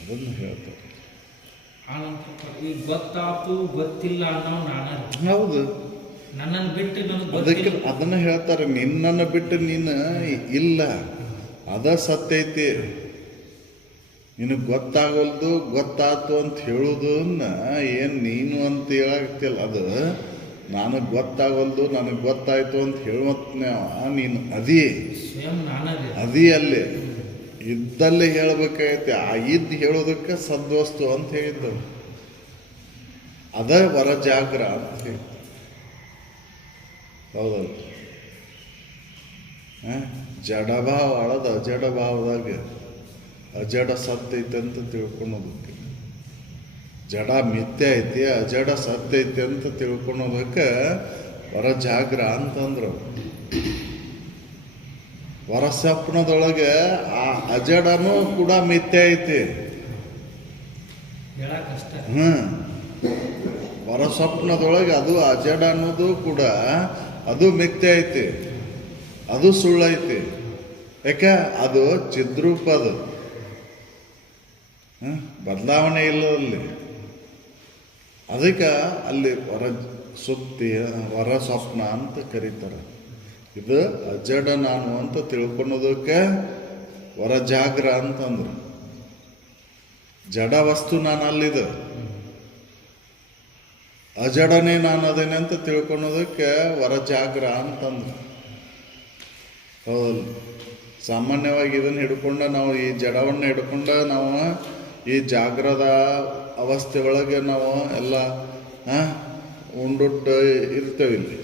ಅದನ್ನು ಹೇಳ್ತಾರೆ. ಈಗ ಗೊತ್ತಾತು ಗೊತ್ತಿಲ್ಲ ಅನ್ನೋ ನಾನು. ಹೌದು, ನನ್ನನ್ನು ಬಿಟ್ಟು ನನಗೆ ಅದಕ್ಕೆ ಗೊತ್ತಿಲ್ಲ. ಅದನ್ನ ಹೇಳ್ತಾರೆ, ನಿನ್ನನ್ನು ಬಿಟ್ಟು ನೀನು ಇಲ್ಲ, ಅದ ಸತ್ಯ ಐತಿ. ನಿನಗೆ ಗೊತ್ತಾಗಲ್ದು ಗೊತ್ತಾತು ಅಂತ ಹೇಳೋದನ್ನ ಏನು ನೀನು ಅಂತ ಹೇಳಾಗ್ತಿಲ್ಲ, ಅದು ನನಗೆ ಗೊತ್ತಾಗಲ್ದು ನನಗೆ ಗೊತ್ತಾಯ್ತು ಅಂತ ಹೇಳುವತ್ನ್ಯಾವ ನೀನು ಅದಿ. ಸ್ವಯಂ ನಾನದೇ ಅದಿ ಅಲ್ಲಿ ಇದ್ದಲ್ಲೇ ಹೇಳ್ಬೇಕಾಗೈತಿ. ಆ ಇದ್ದು ಹೇಳೋದಕ್ಕೆ ಸದ್ವಸ್ತು ಅಂತ ಹೇಳಿದ್ದವು. ಅದ ಹೊರ ಜಾಗ್ರ ಅಂತ ಹೇಳಿ. ಹೌದಲ್ಲ? ಜಡಭಾವ ಅಳದ ಅಜಡ ಭಾವದಾಗ ಅಜಡ ಸತ್ಯ ಐತೆ ಅಂತ ತಿಳ್ಕೊಳೋದಕ್ಕೆ, ಜಡ ಮಿಥ್ಯ ಐತಿ ಅಜಡ ಸತ್ಯ ಐತಿ ಅಂತ ತಿಳ್ಕೊಳೋದಕ್ಕೆ ಹೊರ ಜಾಗ್ರ ಅಂತಂದ್ರು. ಹೊರ ಸ್ವಪ್ನದೊಳಗೆ ಆ ಅಜಡನೂ ಕೂಡ ಮಿಥ್ಯ ಐತಿ. ಹೇಳಕ್ ಕಷ್ಟ. ಹೊರ ಸ್ವಪ್ನದೊಳಗೆ ಅದು ಅಜಡ ಅನ್ನೋದು ಕೂಡ ಅದು ಮಿಥ್ಯ ಐತಿ, ಅದು ಸುಳ್ಳೈತಿ. ಯಾಕೆ? ಅದು ಚಿದ್ರೂಪದು, ಬದಲಾವಣೆ ಇಲ್ಲ ಅಲ್ಲಿ. ಅದಕ್ಕೆ ಅಲ್ಲಿ ಹೊರ ಸುತ್ತಿ ಹೊರ ಸ್ವಪ್ನ ಅಂತ ಕರೀತಾರೆ. ಇದು ಅಜಡ ನಾನು ಅಂತ ತಿಳ್ಕೊಳೋದಕ್ಕೆ ಹೊರ ಜಾಗ್ರ ಅಂತಂದ್ರು. ಜಡ ವಸ್ತು ನಾನು ಅಲ್ಲಿದೆ, ಅಜಡನೇ ನಾನು ಅದೇನೆ ಅಂತ ತಿಳ್ಕೊಳೋದಕ್ಕೆ ಹೊರ ಜಾಗ್ರ ಅಂತಂದ್ರು. ಹೌದಲ್ಲ? ಸಾಮಾನ್ಯವಾಗಿ ಇದನ್ನು ಹಿಡ್ಕೊಂಡ ನಾವು ಈ ಜಡವನ್ನು ಹಿಡ್ಕೊಂಡ ನಾವು ಈ ಜಾಗ್ರದ ಅವಸ್ಥೆ ಒಳಗೆ ನಾವು ಎಲ್ಲ ಉಂಡುಟ್ಟು ಇರ್ತೇವೆ. ಇಲ್ಲಿ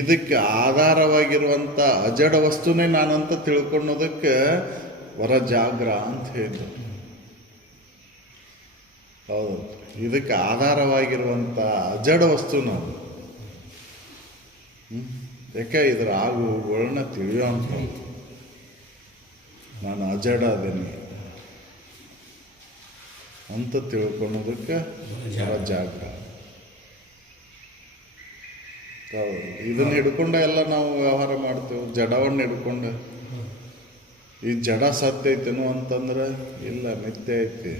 ಇದಕ್ಕೆ ಆಧಾರವಾಗಿರುವಂಥ ಅಜಡ ವಸ್ತುನೇ ನಾನಂತ ತಿಳ್ಕೊಳೋದಕ್ಕೆ ಹೊರ ಜಾಗ್ರ ಅಂತ ಹೇಳಿದ್ರು. ಹೌದು, ಇದಕ್ಕೆ ಆಧಾರವಾಗಿರುವಂಥ ಅಜಡ ವಸ್ತು ನಾವು. ಯಾಕೆ? ಇದ್ರ ಆಗುಗಳನ್ನ ತಿಳಿಯೋಂಥ ನಾನು ಅಜಡ ಅದೇನೆ ಅಂತ ತಿಳ್ಕೊಳೋದಕ್ಕೆ ಹೊರ ಜಾಗ್ರ. ಹೌದು, ಇದನ್ನ ಹಿಡ್ಕೊಂಡ ಎಲ್ಲ ನಾವು ವ್ಯವಹಾರ ಮಾಡ್ತೇವೆ. ಜಡವನ್ನು ಹಿಡ್ಕೊಂಡ ಈ ಜಡ ಸತ್ಯ ಐತೇನು ಅಂತಂದ್ರೆ ಇಲ್ಲ, ಮಿಥ್ಯ ಐತಿ.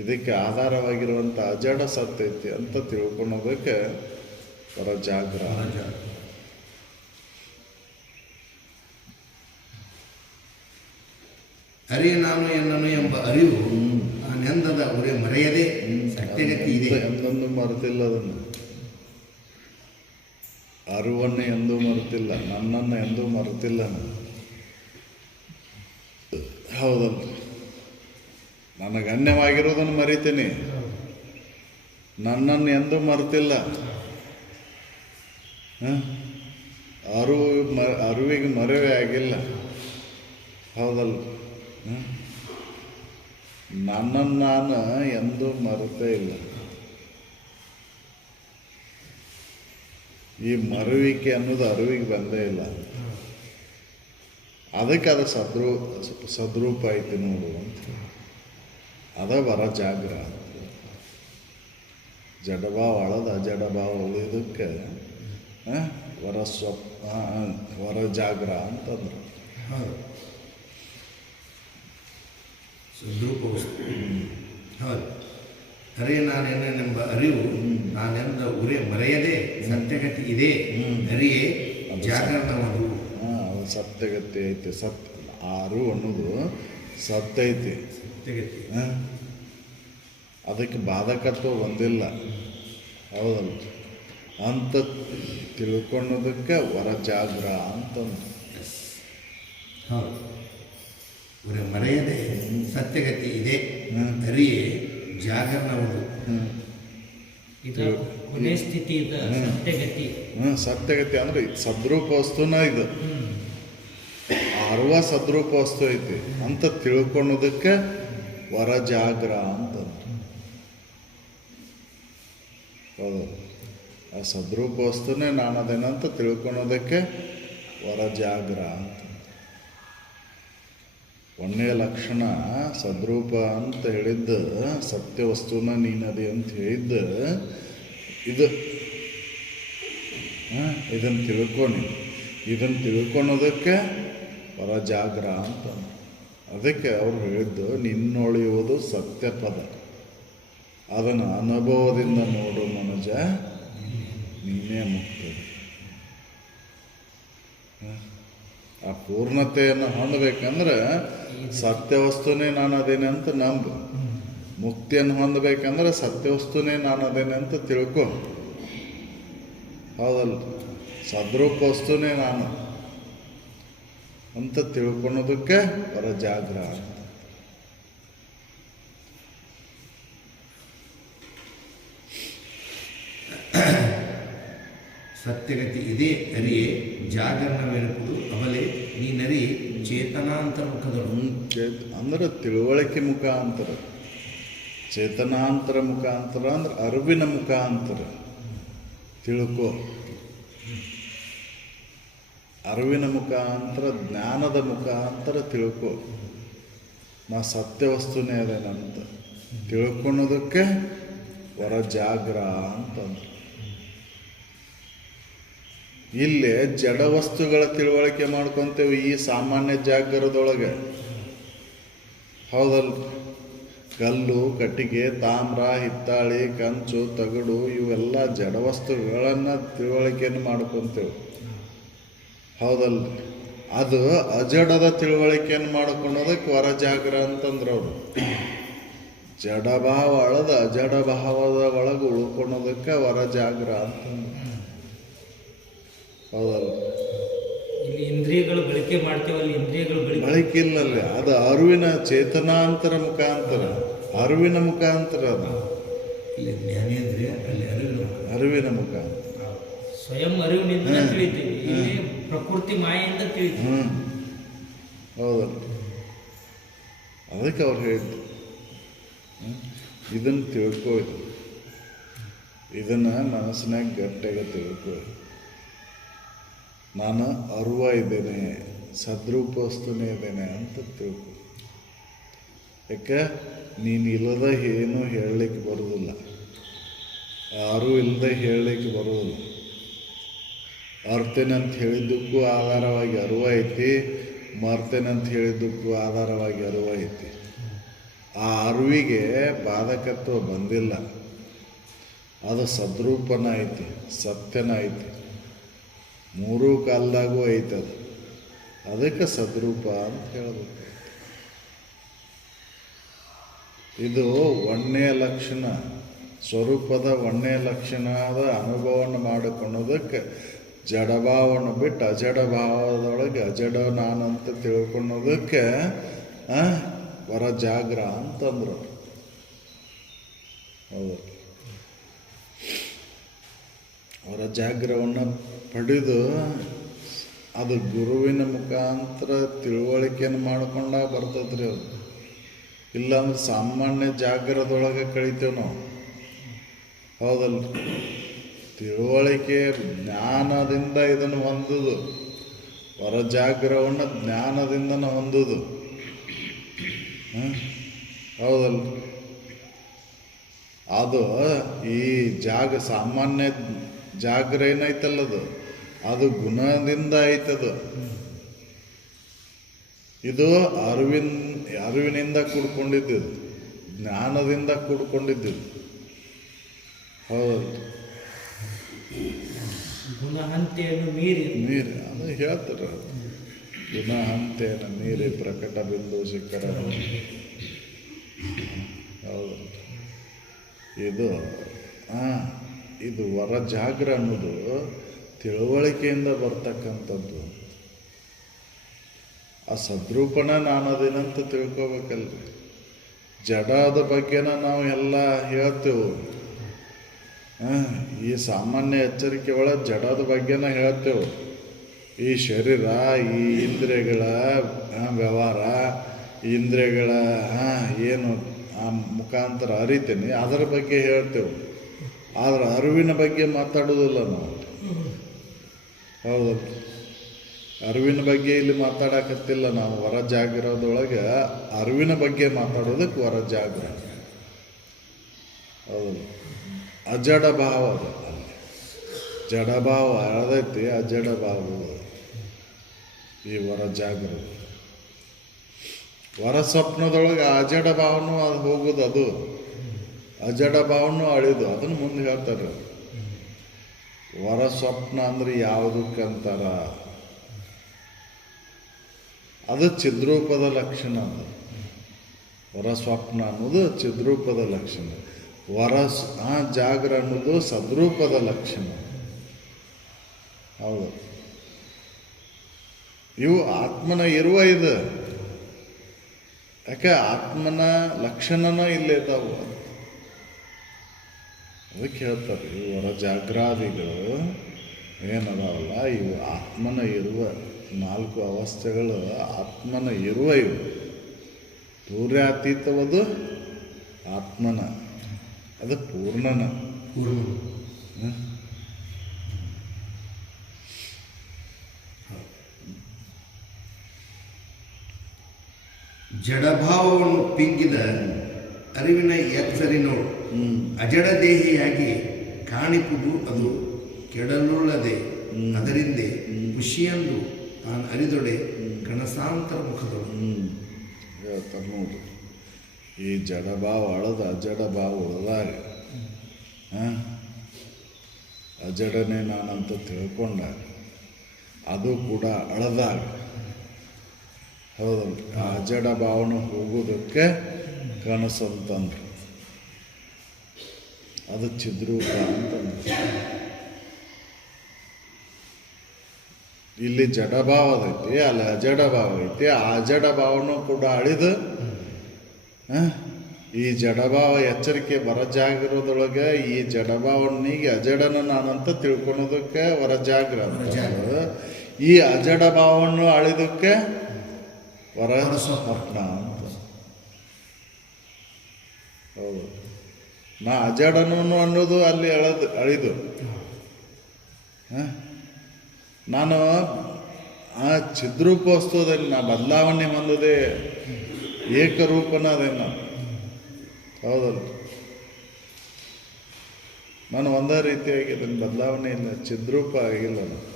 ಇದಕ್ಕೆ ಆಧಾರವಾಗಿರುವಂಥ ಅಜಡ ಸತ್ಯ ಐತಿ ಅಂತ ತಿಳ್ಕೊಳೋದಕ್ಕೆ ಹೊರ ಜಾಗ್ರ. ಅರಿಯ ನಾನು ಎನ್ನನು ಎಂಬ ಅರಿವು ನಾನೆಂದದ ಉರೆ ಮರೆಯದೆ ಸತ್ಯಗತಿ ಇದೆ. ಎಂದೊಂದು ಮರೆತಿಲ್ಲ, ಅದನ್ನು ಅರಿವನ್ನು ಎಂದೂ ಮರೆತಿಲ್ಲ, ನನ್ನನ್ನು ಎಂದೂ ಮರೆತಿಲ್ಲ. ಹೌದಲ್ಲ? ನನಗೆ ಅನ್ಯವಾಗಿರೋದನ್ನು ಮರಿತೀನಿ, ನನ್ನನ್ನು ಎಂದೂ ಮರೆತಿಲ್ಲ. ಅರಿವಿಗೆ ಮರೆವೇ ಆಗಿಲ್ಲ. ಹೌದಲ್ಲ? ನನ್ನನ್ನು ನಾನು ಎಂದೂ ಮರೆತೇ ಇಲ್ಲ. ಈ ಮರುವಿಕೆ ಅನ್ನೋದು ಅರಿವಿಗೆ ಬಂದೇ ಇಲ್ಲ. ಅದಕ್ಕೆ ಅದು ಸದ್ರೂಪ ಐತಿ ನೋಡು ಅಂತ. ಅದ ಹೊರ ಜಾಗ್ರ. ಜಡಭಾವ ಅಳದ ಅಜಡಭಾವ ಉಳಿಯೋದಕ್ಕೆ ಹೊರ ಜಾಗ್ರ ಅಂತಂದ್ರು. ಸದ್ರೂಪ ವಸ್ತು. ಹೌದು. ಅರೆ ನಾನೆಂಬ ಅರಿವು ನಾನೆಂದ ಉರೆ ಮರೆಯದೆ ಸತ್ಯಗತಿ ಇದೆ. ಅರಿಯೇ ಜಾಗರಣವದು. ಅದು ಸತ್ಯಗತಿ ಐತಿ. ಆರು ಅನ್ನೋದು ಸತ್ಯ ಐತಿ, ಸತ್ಯಗತಿ. ಅದಕ್ಕೆ ಬಾಧಕತ್ವ ಒಂದಿಲ್ಲ. ಹೌದಲ್ಲ? ಅಂತ ತಿಳ್ಕೊಳ್ಳೋದಕ್ಕೆ ಹೊರ ಜಾಗ್ರ ಅಂತಂದು. ಹೌದು. ಉರೆ ಮರೆಯದೆ ಸತ್ಯಗತಿ ಇದೆ. ಅರಿಯೇ ಜಾಗರಣವದು. ಇದು ಕೊನೆ ಸ್ಥಿತಿ ಇದು ಸತ್ಯಗತಿ. ಸತ್ಯಗತಿ ಅಂದ್ರೆ ಸದ್ರೂಪ ವಸ್ತುನ ಇದು ಅರ್ವ ಸದ್ರೂಪ ವಸ್ತು ಐತಿ ಅಂತ ತಿಳ್ಕೊಳೋದಕ್ಕೆ ವರಜಾಗ್ರ ಅಂತ. ಹೌದು, ಆ ಸದ್ರೂಪ ವಸ್ತುನೇ ನಾನದೇನಂತ ತಿಳ್ಕೊಳೋದಕ್ಕೆ ವರಜಾಗ್ರ ಅಂತ. ಒಂದೇ ಲಕ್ಷಣ ಸದ್ರೂಪ ಅಂತ ಹೇಳಿದ್ದ, ಸತ್ಯ ವಸ್ತುನ ನೀನದೆ ಅಂತ ಹೇಳಿದ್ದ ಇದು. ಇದನ್ನು ತಿಳ್ಕೊನಿ, ಇದನ್ನು ತಿಳ್ಕೊಳೋದಕ್ಕೆ ವರಜಾಗ್ರ ಅಂತ. ಅದಕ್ಕೆ ಅವ್ರು ಹೇಳಿದ್ದು ನಿನ್ನೊಳೆಯುವುದು ಸತ್ಯ ಪದ, ಅದನ್ನು ಅನುಭವದಿಂದ ನೋಡು ಮನುಜ, ನೀನೇ ಮುಕ್ತ. ಆ ಪೂರ್ಣತೆಯನ್ನು ಹೊಂದಬೇಕಂದ್ರೆ ಸತ್ಯವಸ್ತುನೇ ನಾನು ಅದೇನೆ ಅಂತ ನಂಬು. ಮುಕ್ತಿಯನ್ನು ಹೊಂದಬೇಕಂದ್ರೆ ಸತ್ಯವಸ್ತುನೇ ನಾನು ಅದೇನೆ ಅಂತ ತಿಳ್ಕೊ. ಹೌದಲ್ಲ, ಸದ್ರೂಪ ವಸ್ತುನೇ ನಾನು ಅಂತ ತಿಳ್ಕೊಳೋದಕ್ಕೆ ವರಜಾಗ್ರ ಅಂತ. ಸತ್ಯಗತಿ ಇದೇ ಅರಿಯೇ ಜಾಗರಣವೆನುವುದು ಅವಲೇ ನೀನರಿ ಚೇತನಾಂತರ ಮುಖದಳು. ಅಂದ್ರೆ ತಿಳುವಳಿಕೆ ಮುಖಾಂತರ, ಚೇತನಾಂತರ ಮುಖಾಂತರ ಅಂದ್ರೆ ಅರಿವಿನ ಮುಖಾಂತರ ತಿಳ್ಕೊ. ಅರಿವಿನ ಮುಖಾಂತರ, ಜ್ಞಾನದ ಮುಖಾಂತರ ತಿಳ್ಕೊ. ನಾ ಸತ್ಯವಸ್ತುನೇ ಅದೇನಂತ ತಿಳ್ಕೊಳೋದಕ್ಕೆ ವರಜಾಗ್ರ ಅಂತಂದ್ರು. ಇಲ್ಲಿ ಜಡ ವಸ್ತುಗಳ ತಿಳುವಳಿಕೆ ಮಾಡ್ಕೊತೇವೆ ಈ ಸಾಮಾನ್ಯ ಜಾಗರದೊಳಗೆ. ಹೌದಲ್ಲ, ಕಲ್ಲು, ಕಟ್ಟಿಗೆ, ತಾಮ್ರ, ಹಿತ್ತಾಳಿ, ಕಂಚು, ತಗಡು ಇವೆಲ್ಲ ಜಡ ವಸ್ತುಗಳನ್ನು ತಿಳುವಳಿಕೆಯನ್ನು ಮಾಡ್ಕೊತೇವೆ. ಹೌದಲ್ಲ, ಅದು ಅಜಡದ ತಿಳುವಳಿಕೆಯನ್ನು ಮಾಡ್ಕೊಳೋದಕ್ಕೆ ವರಜಾಗ್ರ ಅಂತಂದ್ರೆ ಅವರು. ಜಡಭಾವ ಅಳದ ಅಜಡ ಭಾವದ ಒಳಗೆ ಉಳ್ಕೊಳೋದಕ್ಕೆ ವರಜಾಗ್ರ ಅಂತಂದ್ರೆ. ಹೌದಲ್ಲ, ಇಲ್ಲಿ ಇಂದ್ರಿಯಗಳು ಬಳಕೆ ಮಾಡ್ತೇವಲ್ಲ, ಇಂದ್ರಿಯಗಳು ಬಳಕೆ ಇಲ್ಲಲ್ಲಿ, ಅದು ಅರಿವಿನ ಚೇತನಾಂತರ ಮುಖಾಂತರ, ಅರಿವಿನ ಮುಖಾಂತರ, ಅದು ಇಲ್ಲಿ ಜ್ಞಾನೇಂದ್ರಿಯ, ಅಲ್ಲಿ ಅರಿವಿನ ಮುಖಾಂತರ. ಸ್ವಯಂ ಅರಿವಿನಿಂದ ತಿಳಿತೀವಿ, ಇಲ್ಲಿ ಪ್ರಕೃತಿ ಮಾಯೆಯಿಂದ ತಿಳಿತೀವಿ. ಹೌದಲ್ಲ, ಅದಕ್ಕೆ ಅವ್ರು ಹೇಳಿದ್ದು ಇದನ್ನು ತಿಳ್ಕೊ, ಇದನ್ನು ಮನಸ್ಸಿನಾಗ ಗಟ್ಟಿಯಾಗ ತಿಳ್ಕೊ. ನಾನು ಅರಿವ ಇದ್ದೇನೆ, ಸದ್ರೂಪ ವಸ್ತುನೇ ಇದ್ದೇನೆ ಅಂತ ತಿಳ್ಕೊ. ಯಾಕೆ ನೀನು ಇಲ್ಲದ ಏನು ಹೇಳಲಿಕ್ಕೆ ಬರೋದಿಲ್ಲ, ಯಾರೂ ಇಲ್ಲದೆ ಹೇಳಲಿಕ್ಕೆ ಬರೋದಿಲ್ಲ. ಅರ್ತೇನಂತ ಹೇಳಿದ್ದಕ್ಕೂ ಆಧಾರವಾಗಿ ಅರಿವು ಐತಿ, ಮರ್ತೇನಂತ ಹೇಳಿದ್ದಕ್ಕೂ ಆಧಾರವಾಗಿ ಅರಿವು ಐತಿ. ಆ ಅರಿವಿಗೆ ಬಾಧಕತ್ವ ಬಂದಿಲ್ಲ, ಅದು ಸದ್ರೂಪನ ಐತಿ, ಸತ್ಯನ ಐತಿ, ಮೂರೂ ಕಾಲದಾಗೂ ಐತದು. ಅದಕ್ಕೆ ಸದ್ರೂಪ ಅಂತ ಹೇಳಬೇಕು. ಇದು ಒಣ್ಣೆ ಲಕ್ಷಣ, ಸ್ವರೂಪದ ಒಣ್ಣೆ ಲಕ್ಷಣದ ಅನುಭವವನ್ನು ಮಾಡಿಕೊಳ್ಳೋದಕ್ಕೆ ಜಡಭಾವವನ್ನು ಬಿಟ್ಟು ಅಜಡ ಭಾವದೊಳಗೆ ಅಜಡ ನಾನಂತ ತಿಳ್ಕೊಳ್ಳೋದಕ್ಕೆ ವರಜಾಗ್ರ ಅಂತಂದ್ರು. ಹೌದು, ವರಜಾಗ್ರವನ್ನು ಪಡೆದು ಅದು ಗುರುವಿನ ಮುಖಾಂತರ ತಿಳುವಳಿಕೆಯನ್ನು ಮಾಡ್ಕೊಂಡಾಗ ಬರ್ತದ್ರಿ ಅದು. ಇಲ್ಲಾಂದ್ರೆ ಸಾಮಾನ್ಯ ಜಾಗ್ರದೊಳಗೆ ಕಳಿತೇವೆ ನಾವು. ಹೌದಲ್ಲ, ತಿಳುವಳಿಕೆ ಜ್ಞಾನದಿಂದ ಇದನ್ನು ಹೊಂದುದು, ವರಜಾಗ್ರವನ್ನು ಜ್ಞಾನದಿಂದ ಹೊಂದುದು. ಹೌದಲ್ಲ, ಅದು ಈ ಸಾಮಾನ್ಯ ಜಾಗ್ರ ಏನೈತಲ್ಲದು, ಅದು ಗುಣದಿಂದ ಐತದು. ಇದು ಅರಿವಿನಿಂದ ಕೂಡ್ಕೊಂಡಿದ್ದು, ಜ್ಞಾನದಿಂದ ಕೂಡ್ಕೊಂಡಿದ್ದು. ಹೌದಲ್ಲ, ಗುಣಹಂತೆಯನ್ನು ಮೀರಿ ಅದು ಹೇಳ್ತಾರೆ, ಗುಣಹಂತೆಯನ್ನು ಮೀರಿ ಪ್ರಕಟ ಬಿಂದು ಶಿಖರ. ಹೌದು, ಇದು ವರಜಾಗ್ರ ಅನ್ನೋದು ತಿಳುವಳಿಕೆಯಿಂದ ಬರ್ತಕ್ಕಂಥದ್ದು. ಆ ಸದ್ರೂಪನ ನಾನು ಅದೇನಂತ ತಿಳ್ಕೊಬೇಕಲ್ರಿ. ಜಡದ ಬಗ್ಗೆನ ನಾವು ಎಲ್ಲ ಹೇಳ್ತೇವೆ, ಈ ಸಾಮಾನ್ಯ ಎಚ್ಚರಿಕೆ ಒಳಗೆ ಜಡದ ಬಗ್ಗೆನ ಹೇಳ್ತೇವೆ. ಈ ಶರೀರ, ಈ ಇಂದ್ರಿಯಗಳ ವ್ಯವಹಾರ, ಇಂದ್ರಿಯಗಳ ಏನು ಆ ಮುಖಾಂತರ ಅರಿತೀನಿ ಅದರ ಬಗ್ಗೆ ಹೇಳ್ತೇವೆ. ಆದರೆ ಅರಿವಿನ ಬಗ್ಗೆ ಮಾತಾಡೋದಿಲ್ಲ ನಾವು. ಹೌದು, ಅರಿವಿನ ಬಗ್ಗೆ ಇಲ್ಲಿ ಮಾತಾಡಕತ್ತಿಲ್ಲ ನಾವು. ಹೊರ ಜಾಗಿರೋದ್ರೊಳಗೆ ಅರಿವಿನ ಬಗ್ಗೆ ಮಾತಾಡೋದಕ್ಕೆ ಹೊರ ಜಾಗ್ರ. ಹೌದು, ಅಜಡ ಭಾವ ಅದು. ಅಲ್ಲಿ ಜಡಭಾವ ಅಳದೈತಿ, ಅಜಡ ಭಾವ ಈ ಹೊರ ಜಾಗೃತ. ಹೊರ ಸ್ವಪ್ನದೊಳಗೆ ಅಜಡ ಭಾವನೂ ಅದು ಹೋಗೋದು, ಅದು ಅಜಡ ಭಾವನೂ ಅಳಿದು. ಅದನ್ನು ಮುಂದೆ ಹೇಳ್ತಾರೆ. ಹೊರ ಸ್ವಪ್ನ ಅಂದ್ರೆ ಯಾವುದಕ್ಕಂತಾರ? ಅದು ಚಿದ್ರೂಪದ ಲಕ್ಷಣ. ಅದು ಹೊರ ಸ್ವಪ್ನ ಅನ್ನೋದು ಚಿದ್ರೂಪದ ಲಕ್ಷಣ. ಹೊರ ಜಾಗ್ರ ಅನ್ನೋದು ಸದ್ರೂಪದ ಲಕ್ಷಣ. ಹೌದು, ಇವು ಆತ್ಮನ ಇರುವ ಇದು. ಯಾಕೆ ಆತ್ಮನ ಲಕ್ಷಣನ ಇಲ್ಲೇ ಇದ್ದಾವು. ಅದಕ್ಕೆ ಹೇಳ್ತಾರೆ ಇವು ಹೊರ ಜಾಗ್ರಾದಿಗಳು ಏನದಾವಲ್ಲ, ಇವು ಆತ್ಮನ ಇರುವ 4 ಅವಸ್ಥೆಗಳು ಆತ್ಮನ ಇರುವ. ಇವು ತೂರ್ಯಾತೀತವದು ಆತ್ಮನ, ಅದು ಪೂರ್ಣನ. ಜಡಭಾವವನ್ನು ಪಿಂಗಿದ ಅರಿವಿನ ಎಚ್ಚರಿನೋಡು ಅಜಡ ದೇಹಿಯಾಗಿ ಕಾಣಿಪುದು ಅದು ಕೆಡಲುಳ್ಳದೆ ಅದರಿಂದೆ ಖುಷಿಯಂದು ತಾನು ಅರಿದೊಡೆ ಗಣಸಾಂತರ ಮುಖದೊಳು. ಹೇಳ್ತಾರೆ ನೋಡ್ರಿ, ಈ ಜಡಭಾವ ಅಳದ ಅಜಡ ಭಾವ ಉಳಿದಾಗ ಅಜಡನೆ ನಾನಂತ ತಿಳ್ಕೊಂಡಾಗ ಅದು ಕೂಡ ಅಳದಾಗ, ಹೌದಲ್ಲ, ಆ ಅಜಡ ಭಾವನ ಹೋಗೋದಕ್ಕೆ ಕನಸಂತಂದ್ರು. ಅದು ಚಿದ್ರೂಪ ಅಂತಂದ್ರೆ. ಇಲ್ಲಿ ಜಡಭಾವ ಐತಿ, ಅಲ್ಲಿ ಅಜಡ ಭಾವ ಐತಿ. ಆ ಅಜಡ ಭಾವನೂ ಕೂಡ ಅಳಿದು ಈ ಜಡಭಾವ ಎಚ್ಚರಿಕೆ ಹೊರಜಾಗಿರೋದ್ರೊಳಗೆ ಈ ಜಡಭಾವನಿಗೆ ಅಜಡನ ನಾನಂತ ತಿಳ್ಕೊಳೋದಕ್ಕೆ ಹೊರಜಾಗ್ರ ಅಂತ. ಈ ಅಜಡ ಭಾವವನ್ನು ಅಳಿದಕ್ಕೆ ಹೊರ ಸ್ವಪ್ನ ಅಂತ. ಹೌದು, ನಾ ಅಜಡನು ಅನ್ನೋದು ಅಲ್ಲಿ ಅಳಿದು ನಾನು ಆ ಚಿದ್ರೂಪ ವಸ್ತುದಲ್ಲಿ ನಾ ಬದಲಾವಣೆ ಹೊಂದದೆ ಏಕರೂಪನ ಅದೇನು. ಹೌದಲ್ಲ, ನಾನು ಒಂದೇ ರೀತಿಯಾಗಿ ಅದನ್ನು ಬದಲಾವಣೆ ಇಲ್ಲ, ಚಿದ್ರೂಪ ಆಗಿಲ್ಲ ನಾನು.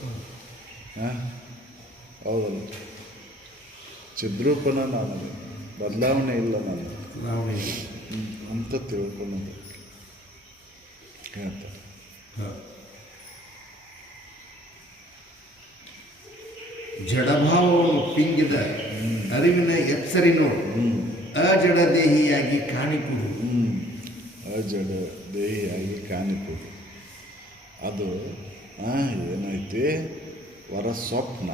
ಹೌದಲ್ಲ, ಚಿದ್ರೂಪನ ನಾನು, ಬದಲಾವಣೆ ಇಲ್ಲ ನಾನು ಅಂತ ತಿಳ್ಕೊಳ್ಳೋದು ಹೇಳ್ತಾರೆ. ಜಡಭಾವವನ್ನು ಪಿಂಗಿದ ಅರಿವಿನ ಎಚ್ಚರಿನೋಡು ಅಜಡ ದೇಹಿಯಾಗಿ ಕಾಣಿಪುದು. ಅಜಡ ದೇಹಿಯಾಗಿ ಕಾಣಿಪುದು ಅದು ಏನೈತಿ, ಹೊರ ಸ್ವಪ್ನ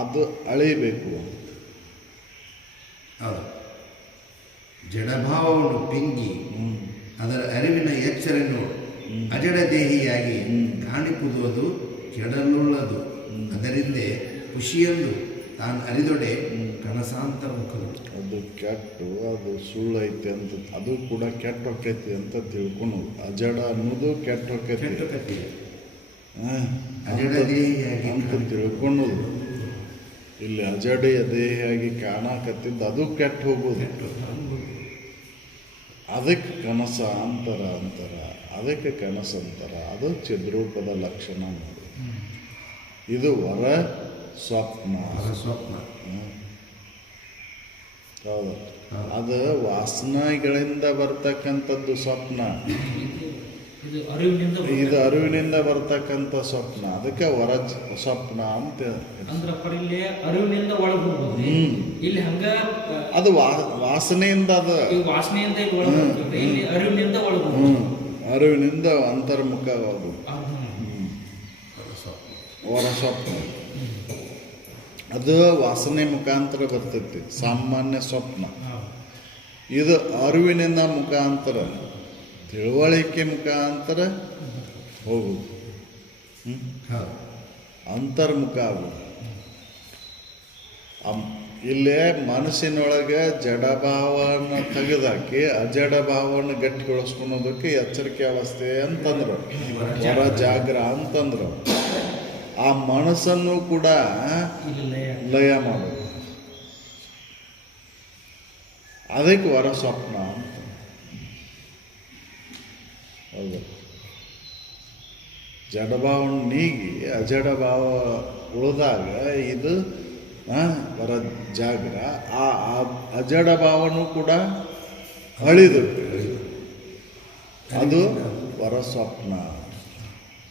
ಅದು ಅಳಿಬೇಕು. ಹೌದು, ಜಡಭಾವವನ್ನು ಪಿಂಗಿ ಅದರ ಅರಿವಿನ ಎಚ್ಚರಿನೋಡು ಅಜಡ ದೇಹಿಯಾಗಿ ಕಾಣಿಪುದು ಅದು ಕೆಡಲುಳ್ಳದು ಅದರಿಂದೆ ಖುಷಿಯಂದು ತಾನು ಅರಿದೊಡೆ ಕನಸಾಂತರ ಮುಖದೊಳು. ಅದು ಕೆಟ್ಟು ಅದು ಸುಳ್ಳು ಐತಿ ಅಂತ, ಅದು ಕೂಡ ಕೆಟ್ಟ ಹೊಕ್ಕೈತಿ ಅಂತ ತಿಳ್ಕೊಳೋದು. ಅಜಡ ಅನ್ನೋದು ಕೆಟ್ಟ ಹೊಕ್ಕೈತಿ ಅಜಡ ದೇಹಿಯಾಗಿ ಅಂತ ತಿಳ್ಕೊಳೋದು. ಇಲ್ಲಿ ಅಜಡೆಯ ದೇಹಿಯಾಗಿ ಕಾಣಕತ್ತಿದ್ದು ಅದು ಕೆಟ್ಟು ಹೋಗೋದು. ಅದಕ್ಕೆ ಕನಸ ಅಂತರ ಅಂತರ, ಅದಕ್ಕೆ ಕನಸಂತರ. ಅದು ಚಿದ್ರೂಪದ ಲಕ್ಷಣ ನೋಡಿ. ಇದು ಹೊರ ಸ್ವಪ್ನ. ಸ್ವಪ್ನ ಹೌದು, ಅದು ವಾಸನೆಗಳಿಂದ ಬರ್ತಕ್ಕಂಥದ್ದು ಸ್ವಪ್ನ. ಇದು ಅರಿವಿನಿಂದ ಬರ್ತಕ್ಕಂಥ ಸ್ವಪ್ನ. ಅದಕ್ಕೆ ಹೊರ ಸ್ವಪ್ನ ಅಂತ. ಅರಿವಿನಿಂದ ಒಳಗೆ ಹೋಗ್ಬೋದು. ಇಲ್ಲಿ ಹಂಗ ಅದು ವಾಸನೆಯಿಂದ, ಅದು ವಾಸನೆಯಿಂದ ಇಲ್ಲಿ ಅರಿವಿನಿಂದ ಒಳಗೆ ಅರಿವಿನಿಂದ ಅಂತರ್ಮುಖವಾಗುವುದು ಹೊರ ಸ್ವಪ್ನ. ಅದು ವಾಸನೆ ಮುಖಾಂತರ ಬರ್ತೈತಿ, ಸಾಮಾನ್ಯ ಸ್ವಪ್ನ. ಇದು ಅರಿವಿನಿಂದ ಮುಖಾಂತರ ತಿಳುವಳಿಕೆ ಮುಖಾಂತರ ಹೋಗುದು, ಹೌದು. ಅಂತರ್ಮುಖ ಆಗುದು. ಇಲ್ಲೇ ಮನಸ್ಸಿನೊಳಗೆ ಜಡಭಾವನ ತೆಗೆದಾಕಿ ಅಜಡ ಭಾವವನ್ನು ಗಟ್ಟಿಗೊಳಿಸ್ಕೊಳೋದಕ್ಕೆ ಎಚ್ಚರಿಕೆ ಅವಸ್ಥೆ ಅಂತಂದ್ರು, ಹೊರ ಜಾಗ್ರ ಅಂತಂದ್ರು. ಆ ಮನಸ್ಸನ್ನು ಕೂಡ ಇಲ್ಲಿ ಲಯ ಮಾಡೋದು, ಅದಕ್ಕೆ ಹೊರ ಸ್ವಪ್ನ ಅಂತ. ಹೌದು, ಜಡಭಾವನ ನೀಗಿ ಅಜಡ ಭಾವ ಉಳಿದಾಗ ಇದು ಹೊರ ಜಾಗ್ರ. ಆ ಅಜಡ ಭಾವನೂ ಕೂಡ ಅಳಿದು ಅದು ಹೊರ ಸ್ವಪ್ನ.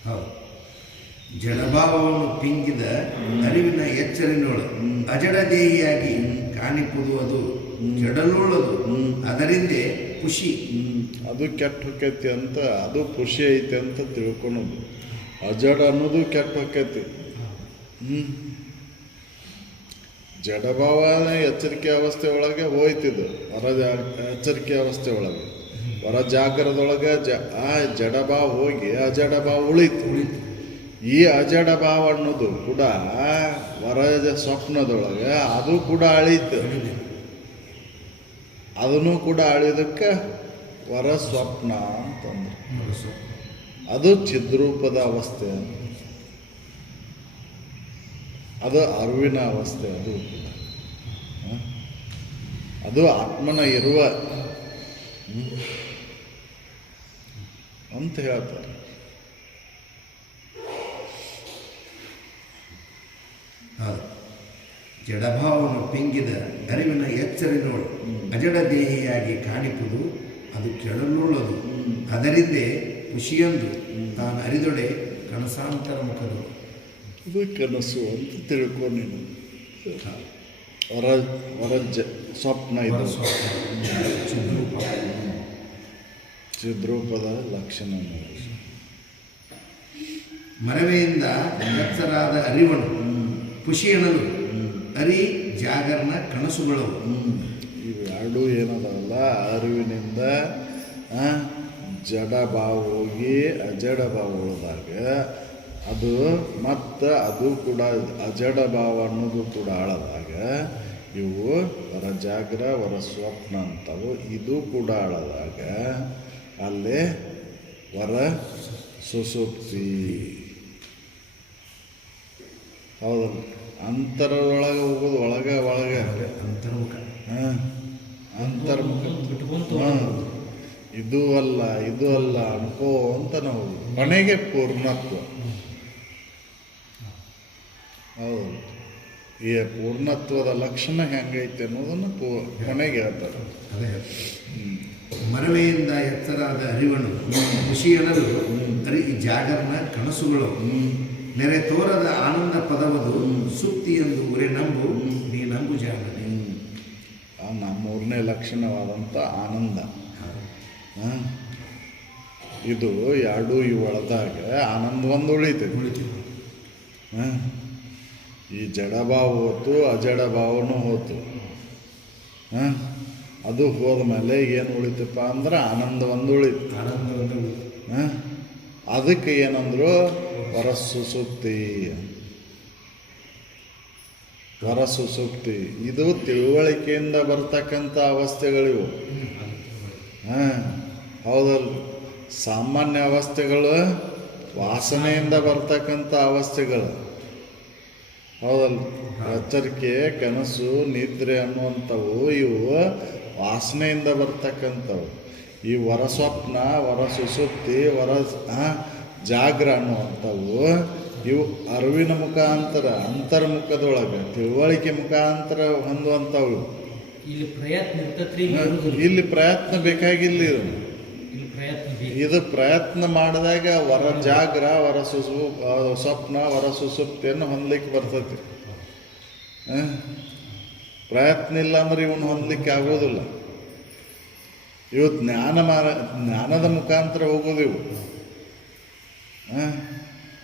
ಹೌದು. ಜಡಭಾವವನ್ನು ಪಿಂಗಿದ ಅರಿವಿನ ಎಚ್ಚರಿನೊಳು ಅಜಡದೇಹಿಯಾಗಿ ಕಾಣಿಪುದು ಅದು ಕೆಡಲುಳ್ಳದು, ಅದರಿಂದ ಖುಷಿ. ಅದು ಕೆಟ್ಟ ಹೊಕ್ಕೈತಿ ಅಂತ, ಅದು ಖುಷಿ ಐತಿ ಅಂತ ತಿಳ್ಕೊಳೋದು. ಅಜಡ ಅನ್ನೋದು ಕೆಟ್ಟ ಹೊಕ್ಕೈತಿ. ಜಡಭಾವನ ಎಚ್ಚರಿಕೆ ಅವಸ್ಥೆ ಒಳಗೆ ಹೋಯ್ತಿದ್ದು, ಹೊರ ಎಚ್ಚರಿಕೆ ಅವಸ್ಥೆ ಒಳಗೆ. ಹೊರ ಜಾಗ್ರದೊಳಗೆ ಆ ಜಡಭಾವ ಹೋಗಿ ಅಜಡಭಾವ ಉಳಿತು. ಈ ಅಜಡಭಾವ ಅನ್ನೋದು ಕೂಡ ಹೊರ ಸ್ವಪ್ನದೊಳಗೆ ಅದು ಕೂಡ ಅಳೀತು. ಅದನ್ನು ಕೂಡ ಅಳಿಯೋದಕ್ಕೆ ಹೊರ ಸ್ವಪ್ನ ಅಂತಂದ್ರು. ಅದು ಚಿದ್ರೂಪದ ಅವಸ್ಥೆ, ಅದು ಅರಿವಿನ ಅವಸ್ಥೆ. ಅದು ಕೂಡ ಅದು ಆತ್ಮನ ಇರುವ ಅಂತ ಹೇಳ್ತಾರೆ. ಜಡಭಾವವನ್ನು ಪಿಂಗಿದ ಅರಿವಿನ ಎಚ್ಚರಿನೋಳು ಅಜಡದೇಹಿಯಾಗಿ ಕಾಣಿಪುದು ಅದು ಕೆಡಲುಳ್ಳದು, ಅದರಿಂದ ಖುಷಿಯೊಂದು ತಾನು ಅರಿದೊಡೆ ಕನಸಾಂತರ ಮುಖದು. ಇದು ಕನಸು ಅಂತ ತಿಳ್ಕೊ ನೀನು. ಹೊರ ಸ್ವಪ್ನ ಇದು ಚಿದ್ರೂಪದ ಲಕ್ಷಣ. ಮರವೆಯಿಂದ ಎಚ್ಚರಾದ ಅರಿವನು ಖುಷಿಯನದು ಅರಿ ಜಾಗರನ ಕನಸುಗಳು. ಇವು ಎರಡೂ ಏನದಲ್ಲ, ಅರಿವಿನಿಂದ ಜಡ ಭಾವ ಹೋಗಿ ಅಜಡ ಭಾವ ಉಳಿದಾಗ ಅದು ಮತ್ತು ಅದು ಕೂಡ ಅಜಡ ಭಾವ ಅನ್ನೋದು ಕೂಡ ಆಳದಾಗ ಇವು ಹೊರ ಜಾಗ್ರ ಹೊರ ಸ್ವಪ್ನ ಅಂತವು. ಇದು ಕೂಡ ಆಳದಾಗ ಅಲ್ಲೇ ಹೊರ ಸುಸುಪ್ತಿ. ಹೌದಲ್ಲ, ಅಂತರದೊಳಗೆ ಹೋಗೋದು ಒಳಗೆ ಅಂತರ್ಮುಖ. ಅಂತರ್ಮುಖ. ಇದು ಅಲ್ಲ ಇದು ಅಲ್ಲ ಅನ್ಕೋ ಅಂತ ನಾವು ಕೊನೆಗೆ ಪೂರ್ಣತ್ವ. ಹೌದು, ಈ ಪೂರ್ಣತ್ವದ ಲಕ್ಷಣ ಹೆಂಗೈತೆ ಅನ್ನೋದನ್ನು ಕೊನೆಗೆ ಹೇಳ್ತಾರೆ. ಮರವೆಯಿಂದ ಎತ್ತರಾದ ಅರಿವನು ಖುಷಿಯನದು ಅರಿ ಜಾಗರನ ಕನಸುಗಳು. ನೆರೆ ತೋರದ ಆನಂದ ಪದವದು ಸುಕ್ತಿ ಎಂದು ಉರೆ ನಂಬು ನೀ ನಂಬು ಜಾಗನೆ. ಮೂರನೇ ಲಕ್ಷಣವಾದಂಥ ಆನಂದ. ಇದು ಎರಡು ಇವು ಒಳದಾಗ ಆನಂದ ಒಂದು ಉಳಿತೈತಿ. ಈ ಜಡಭಾವ ಹೋತು, ಅಜಡ ಭಾವನೂ ಹೋತು. ಅದು ಹೋದ್ಮೇಲೆ ಏನು ಉಳಿತಪ್ಪ ಅಂದ್ರೆ ಆನಂದ ಒಂದು ಉಳಿತು. ಅದಕ್ಕೆ ಏನಂದ್ರು ಹೊರ ಸುಸುಪ್ತಿ. ಹೊರ ಸುಸುಪ್ತಿ ಇದು ತಿಳುವಳಿಕೆಯಿಂದ ಬರ್ತಕ್ಕಂಥ ಅವಸ್ಥೆಗಳಿವು. ಹೌದಲ್ಲ, ಸಾಮಾನ್ಯ ಅವಸ್ಥೆಗಳು ವಾಸನೆಯಿಂದ ಬರ್ತಕ್ಕಂಥ ಅವಸ್ಥೆಗಳು. ಹೌದಲ್ಲ, ಎಚ್ಚರಿಕೆ, ಕನಸು, ನಿದ್ರೆ ಅನ್ನುವಂಥವು ಇವು ವಾಸನೆಯಿಂದ ಬರ್ತಕ್ಕಂಥವು. ಈ ಹೊರ ಸ್ವಪ್ನ, ಹೊರ ಸುಸುಪ್ತಿ, ಹೊರ ಜಾಗ್ರ ಅನ್ನುವಂಥವು ಇವು ಅರಿವಿನ ಮುಖಾಂತರ ಅಂತರ್ಮುಖದೊಳಗೆ ತಿಳುವಳಿಕೆ ಮುಖಾಂತರ ಹೊಂದುವಂಥವು. ಇಲ್ಲಿ ಪ್ರಯತ್ನ ಬೇಕಾಗಿಲ್ಲ. ಇದು ಪ್ರಯತ್ನ ಮಾಡಿದಾಗ ಹೊರ ಜಾಗ್ರ, ಹೊರ ಸ್ವಪ್ನ, ಹೊರ ಸುಸುಪ್ತಿಯನ್ನು ಹೊಂದಲಿಕ್ಕೆ ಬರ್ತೈತಿ. ಪ್ರಯತ್ನ ಇಲ್ಲ ಅಂದ್ರೆ ಇವನು ಹೊಂದಲಿಕ್ಕೆ ಆಗೋದಿಲ್ಲ. ಇವು ಜ್ಞಾನದ ಮುಖಾಂತರ ಹೋಗೋದು ಇವು.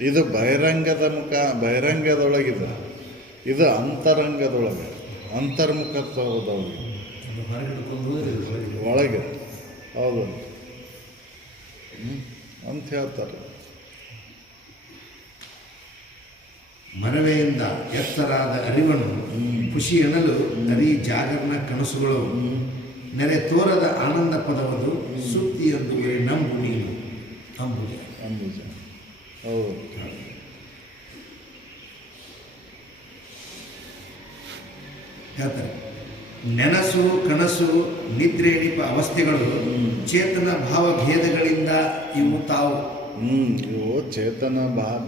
ಇದು ಬಹಿರಂಗದೊಳಗಿದೆ, ಇದು ಅಂತರಂಗದೊಳಗೆ ಅಂತರ್ಮುಖತ್ವದೊಳಗೆ ಒಳಗೆ. ಹೌದು, ಅಂತ ಹೇಳ್ತಾರೆ. ಮರವೆಯಿಂದ ಎತ್ತರಾದ ಅರಿವನು ಖುಷಿ ಎನ್ನಲು ಅರಿ ಜಾಗರನ ಕನಸುಗಳು ನೆರೆ ತೋರದ ಆನಂದ ಪದವದು ಸುತ್ತಿ ಎಂದು ನಂಬು ನೀನು ಅಂಬುಜ. ಅಂಬುಜ ಹೌದು. ಹೇಳ್ತಾರೆ ನೆನಸು ಕನಸು ನಿದ್ರೆ ಎಣಿಪ ಅವಸ್ಥೆಗಳು ಚೇತನ ಭಾವಭೇದಗಳಿಂದ ಇವು ತಾವು. ಇವು ಚೇತನ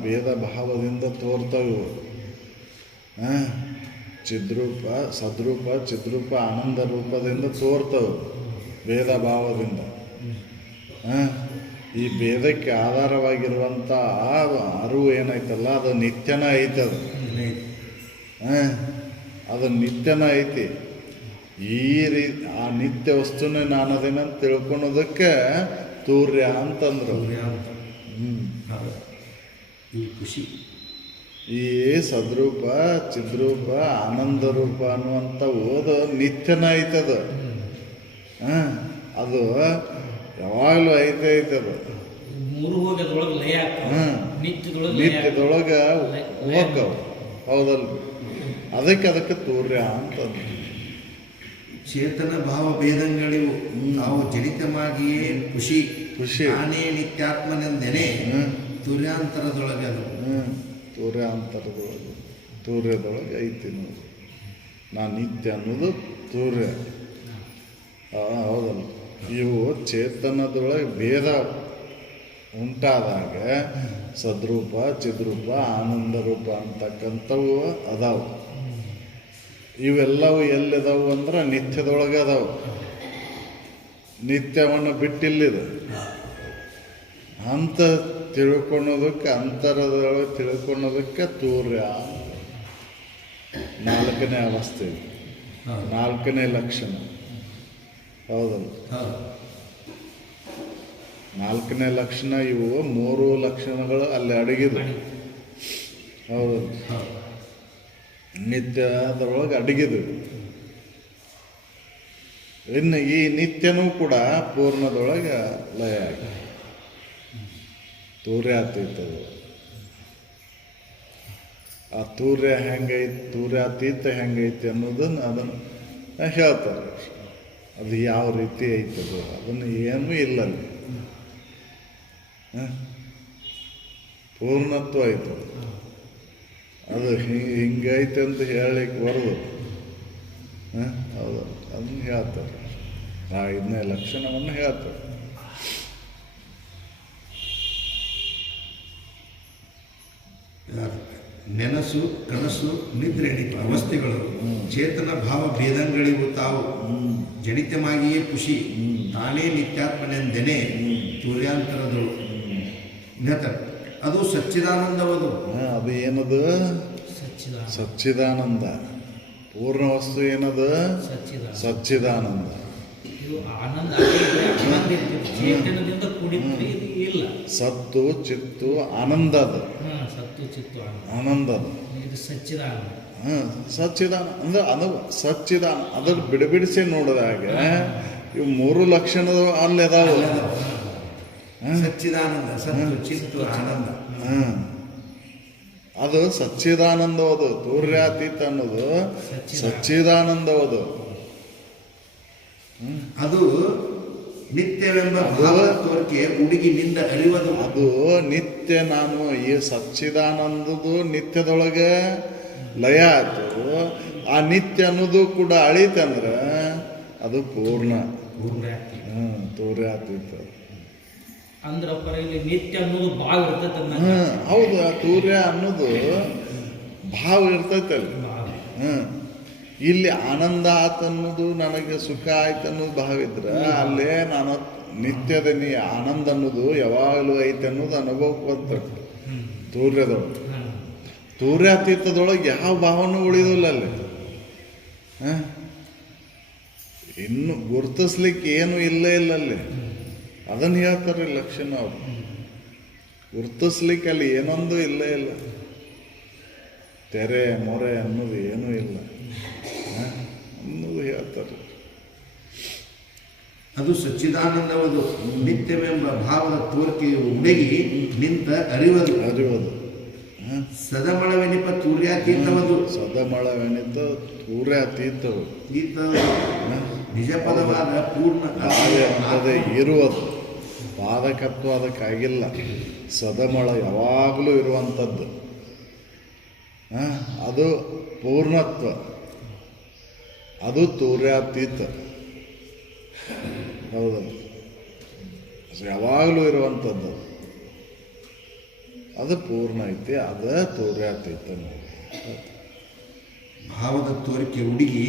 ಭೇದ ಭಾವದಿಂದ ತೋರ್ತವೆ ಇವು. ಚಿದ್ರೂಪ ಸದ್ರೂಪ ಚಿದ್ರೂಪ ಆನಂದ ರೂಪದಿಂದ ತೋರ್ತವೆ ಭೇದ ಭಾವದಿಂದ. ಈ ಭೇದಕ್ಕೆ ಆಧಾರವಾಗಿರುವಂಥ ಅರಿವು ಏನೈತಲ್ಲ ಅದು ನಿತ್ಯನ ಐತದ. ಅದು ನಿತ್ಯನ ಐತಿ. ಈ ಆ ನಿತ್ಯ ವಸ್ತುನೇ ನಾನು ಅದೇನಂತ ತಿಳ್ಕೊಳೋದಕ್ಕೆ ತೂರ್ಯ ಅಂತಂದ್ರು. ಈ ಖುಷಿ ಈ ಸದ್ರೂಪ ಚಿದ್ರೂಪ ಆನಂದ ರೂಪ ಅನ್ನುವಂಥ ಓದು ನಿತ್ಯನ ಐತದ. ಅದು ಯಾವಾಗಲೂ ಐತದ. ಮೂರು ಹೋಗಿ ಅದ್ರೊಳಗೆ ಲಯ ನಿತ್ಯದೊಳಗೆ ಹೋಗವು. ಹೌದಲ್ರಿ? ಅದಕ್ಕೆ ತೂರ್ಯ ಅಂತಂದ್ರು. ಚೇತನ ಭಾವ ಭೇದಗಳಿವು ನಾವು ಜನಿತವಾಗಿಯೇ ಖುಷಿ ಖುಷಿ ನಾನೇ ನಿತ್ಯಾತ್ಮನೆಂದೆನೆ ತುರ್ಯಾಂತರದೊಳಗೆ ಅದು. ತೂರ್ಯಾಂತರದೊಳಗೆ ತೂರ್ಯದೊಳಗೆ ಐತಿ ನೋಡಿ. ನಾನು ನಿತ್ಯ ಅನ್ನೋದು ತೂರ್ಯ. ಹೌದಲ್ಲ? ಇವು ಚೇತನದೊಳಗೆ ಭೇದ ಉಂಟಾದಾಗ ಸದ್ರೂಪ ಚಿದ್ರೂಪ ಆನಂದ ರೂಪ ಅಂತಕ್ಕಂಥವು ಅದಾವು. ಇವೆಲ್ಲವೂ ಎಲ್ಲಿದಾವು ಅಂದ್ರೆ ನಿತ್ಯದೊಳಗೆ ಅದಾವು. ನಿತ್ಯವನ್ನು ಬಿಟ್ಟಿಲ್ಲಿದೆ ಅಂತ ತಿಳ್ಕೊಳೋದಕ್ಕೆ ಅಂತರದೊಳಗೆ ತಿಳ್ಕೊಳೋದಕ್ಕೆ ತೂರ್ಯ ನಾಲ್ಕನೇ ಅವಸ್ಥೆ, ನಾಲ್ಕನೇ ಲಕ್ಷಣ. ಹೌದಲ್ಲ? ನಾಲ್ಕನೇ ಲಕ್ಷಣ. ಇವು ಮೂರು ಲಕ್ಷಣಗಳು ಅಲ್ಲಿ ಅಡಗಿದ್ವು. ಹೌದಲ್ಲ? ನಿತ್ಯದೊಳಗೆ ಅಡಗಿದ್ವು. ಇನ್ನು ಈ ನಿತ್ಯನೂ ಕೂಡ ಪೂರ್ಣದೊಳಗೆ ಲಯ ಆಗಿದೆ. ತೂರ್ಯಾತೀತದ. ಆ ತೂರ್ಯ ಹೆಂಗೈತಿ, ತೂರ್ಯಾತೀತ ಹೆಂಗೈತಿ ಅನ್ನೋದನ್ನು ಅದನ್ನು ಹೇಳ್ತಾರೆ. ಅದು ಯಾವ ರೀತಿ ಐತದು ಅದನ್ನು ಏನೂ ಇಲ್ಲ ಅಲ್ಲಿ. ಪೂರ್ಣತ್ವ ಐತೆ. ಅದು ಹಿಂಗೈತೆ ಅಂತ ಹೇಳಲಿಕ್ಕೆ ಬರೋದು. ಹೌದು, ಅದನ್ನು ಹೇಳ್ತಾರೆ. ಆ 5ನೇ ಲಕ್ಷಣವನ್ನು ಹೇಳ್ತಾರೆ. ನೆನಸು ಕನಸು ನಿದ್ರೆ ಎಣಿಪ ಅವಸ್ಥೆಗಳು ಚೇತನ ಭಾವ ಭೇದಗಳಿವು ತಾವು ಜನಿತವಾಗಿಯೇ ಖುಷಿ ತಾನೇ ನಿತ್ಯಾತ್ಮನೆಂದೆನೆ ತುರ್ಯಾಂತರದಳು. ಅದು ಸಚ್ಚಿದಾನಂದವದು. ಅದು ಏನದು? ಸಚ್ಚಿದಾನಂದ. ಪೂರ್ಣ ವಸ್ತು ಏನದು? ಸಚ್ಚಿದಾನಂದ. ಸತ್ತು ಚಿತ್ತು ಆನಂದ. ಅದು ಆನಂದ. ಸಚ್ಚಿದಾನ ಅಂದ್ರೆ ಅದು ಸಚ್ಚಿದಾನ. ಅದ್ರ ಬಿಡಿಸಿ ನೋಡಿದಾಗ ಇವು ಮೂರು ಲಕ್ಷಣದ ಅಲ್ಲಿ ಅದಾವ. ಸಚ್ಚಿದಾನಂದ ಸತ್ತು ಚಿತ್ತು ಆನಂದ. ಅದು ಸಚ್ಚಿದಾನಂದವದು. ತೂರ್ಯಾತೀತ ಅನ್ನೋದು ಸಚ್ಚಿದಾನಂದವದು. ಅದು ನಿತ್ಯವೆಂಬ ಭಾವ ತೋರಿಕೆ ಹುಡುಗಿನಿಂದ ಅರಿವದು. ಅದು ನಿತ್ಯ. ನಾನು ಈ ಸಚ್ಚಿದಾನಂದದು ನಿತ್ಯದೊಳಗೆ ಲಯ ಆಯ್ತು. ಆ ನಿತ್ಯ ಅನ್ನೋದು ಕೂಡ ಅಳಿತಂದ್ರೆ ಅದು ಪೂರ್ಣ. ತೂರ್ಯಾತೀತ ಅಂದ್ರಪ್ಪ ಇಲ್ಲಿ ನಿತ್ಯ ಅನ್ನೋದು ಭಾವ ಇರ್ತೈತೆ. ಹೌದು, ಆ ತೂರ್ಯ ಅನ್ನೋದು ಭಾವ ಇರ್ತೈತಲ್ಲಿ. ಇಲ್ಲಿ ಆನಂದ ಆತನ್ನೋದು ನನಗೆ ಸುಖ ಆಯ್ತು ಅನ್ನೋದು ಭಾವ ಇದ್ರೆ ಅಲ್ಲೇ ನಾನು ನಿತ್ಯದ ಆನಂದ ಅನ್ನೋದು ಯಾವಾಗಲೂ ಐತೆ ಅನ್ನೋದು ಅನುಭವಕ್ಕೆ ಬರ್ತದೆ. ತೂರ್ಯದೊಳಗೆ ತೂರ್ಯಾತೀತದೊಳಗೆ ಯಾವ ಭಾವನೂ ಉಳಿದಿಲ್ಲ ಅಲ್ಲಿ. ಇನ್ನು ಗುರುತಿಸ್ಲಿಕ್ಕೆ ಏನು ಇಲ್ಲೇ ಇಲ್ಲ ಅಲ್ಲಿ. ಅದನ್ನು ಹೇಳ್ತಾರೆ ಲಕ್ಷಣ ಅವರು. ಗುರುತಿಸ್ಲಿಕ್ಕೆ ಅಲ್ಲಿ ಏನೊಂದು ಇಲ್ಲೇ ಇಲ್ಲ. ತೆರೆ ಮೊರೆ ಅನ್ನೋದು ಏನೂ ಇಲ್ಲ ಅನ್ನೋದು ಹೇಳ್ತಾರೆ. ಅದು ಸಚ್ಚಿದಾನಂದವದು ನಿತ್ಯವೆಂಬ ಭಾವದ ತೋರಿಕೆಯು ಉಡಗಿ ನಿಂತ ಅರಿವದು ಅರಿವದು ಸದಮಳವೆನಿಪ ತೂರ್ಯಾತೀತವದು ಸದಮಳವೆನಿತ ತೂರ್ಯಾತೀತವು ನಿಜ ಪದವಾದ ಪೂರ್ಣ ಭಾವೆ ಅನ್ನದೇ ಇರುವುದು. ಬಾಧಕತ್ವ ಅದಕ್ಕಾಗಿಲ್ಲ. ಸದಮಳ ಯಾವಾಗಲೂ ಇರುವಂಥದ್ದು, ಅದು ಪೂರ್ಣತ್ವ, ಅದು ತೂರ್ಯಾತೀತ. ಹೌದಲ್ಲ, ಯಾವಾಗಲೂ ಇರುವಂಥದ್ದು ಅದು ಪೂರ್ಣ ಐತಿ, ಅದ ತೂರ್ಯಾತೀತ. ಭಾವದ ತೋರಿಕೆ ಹುಡುಗಿ